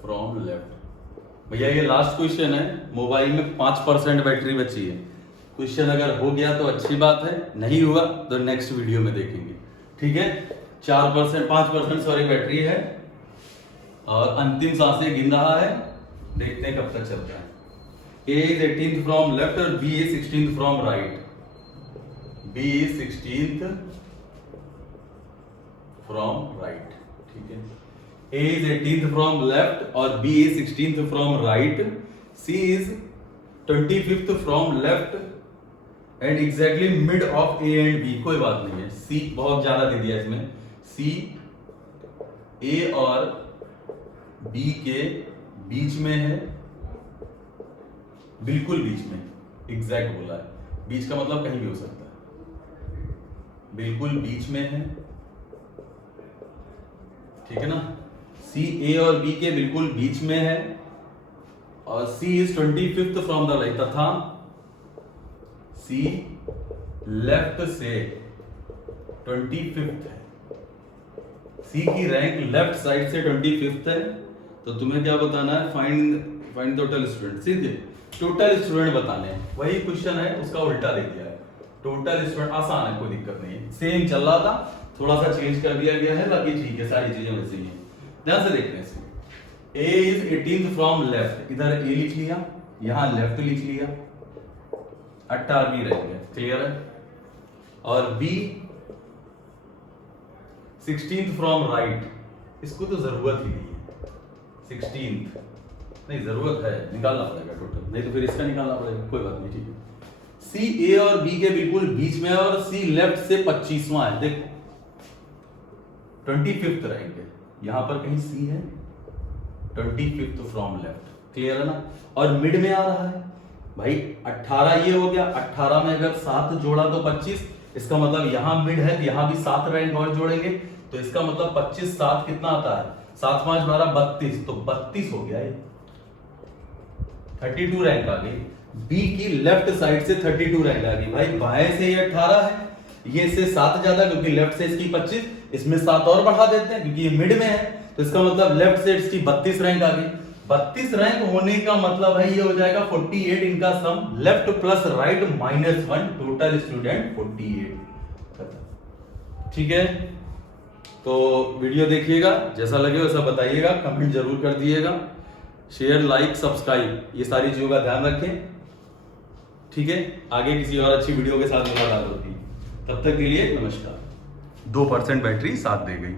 from left. भैया ये last question है, mobile में 5% बैटरी बची है। क्वेश्चन अगर हो गया तो अच्छी बात है, नहीं हुआ तो नेक्स्ट वीडियो में देखेंगे, ठीक है। 5% सॉरी बैटरी है और अंतिम सांसें गिन रहा है, देखते हैं कब तक चलता है। A is 18th from left और B is 16th from right. B is 16th from right, ठीक है। A is 18th from left और B is 16th from right. C is 25th from left and exactly mid of A and B। कोई बात नहीं है, C बहुत ज्यादा दे दिया इसमें। C A और B के बीच में है, बिल्कुल बीच में, एग्जैक्ट बोला है। बीच का मतलब कहीं भी हो सकता है, बिल्कुल बीच में है, ठीक है ना। C A और B के बिल्कुल बीच में है और C is 25th from the right, तथा C लेफ्ट से 25th है। C की रैंक लेफ्ट साइड से 25th है, तो तुम्हें क्या बताना है, फाइंड टोटल स्टूडेंट। सीधे टोटल स्टूडेंट बताने हैं, वही क्वेश्चन है, उसका उल्टा दे दिया है। टोटल स्टूडेंट आसान है, कोई दिक्कत नहीं है, सेम चल रहा था, थोड़ा सा चेंज कर दिया गया है, बाकी ठीक है, सारी चीजें वैसी ही हैं। ध्यान से देखते हैं इसको। A is 18th from left, इधर A लिख लिया, यहां लेफ्ट लिख लिया, 18वीं रैंक है, क्लियर है। और B 16th फ्रॉम राइट, इसको तो जरूरत ही नहीं है, 16th नहीं, जरूरत है, निकालना पड़ेगा टोटल, नहीं तो फिर इसका निकालना पड़ेगा, कोई बात नहीं, ठीक है। C A और B के बिल्कुल बीच में है और C लेफ्ट से 25वां है, देखो 25th रैंक है, यहां पर कहीं C है, 25th फ्रॉम लेफ्ट, क्लियर है ना। और मिड में आ रहा है भाई, 18 ये हो गया, 18 में अगर 7 जोड़ा तो 25, इसका मतलब यहां मिड है, यहां भी 7 रैंक और जोड़ेंगे, तो इसका मतलब 25 7 कितना आता है, 7 5 12 32, तो 32 हो गया ये, 32 रैंक आ गई। बी की लेफ्ट साइड से 32 रैंक आ गई, भाई बाएं से ये 18 है, ये इससे 7 ज्यादा क्योंकि लेफ्ट से इसकी 25, इसमें 7 और बढ़ा देते हैं क्योंकि ये मिड में है, तो इसका मतलब लेफ्ट से इसकी 32 रैंक आ गई। 32 रैंक होने का मतलब है ये हो जाएगा 48, इनका sum left plus right -1, total student 48। ठीक है, तो वीडियो देखिएगा, जैसा लगे वैसा बताइएगा, कमेंट जरूर कर दिएगा, शेयर लाइक सब्सक्राइब ये सारी चीजों का ध्यान रखें। ठीक है, आगे किसी और अच्छी वीडियो के साथ मुलाकात होती है, तब तक के लिए नमस्कार। 2% बैटरी साथ दे गई।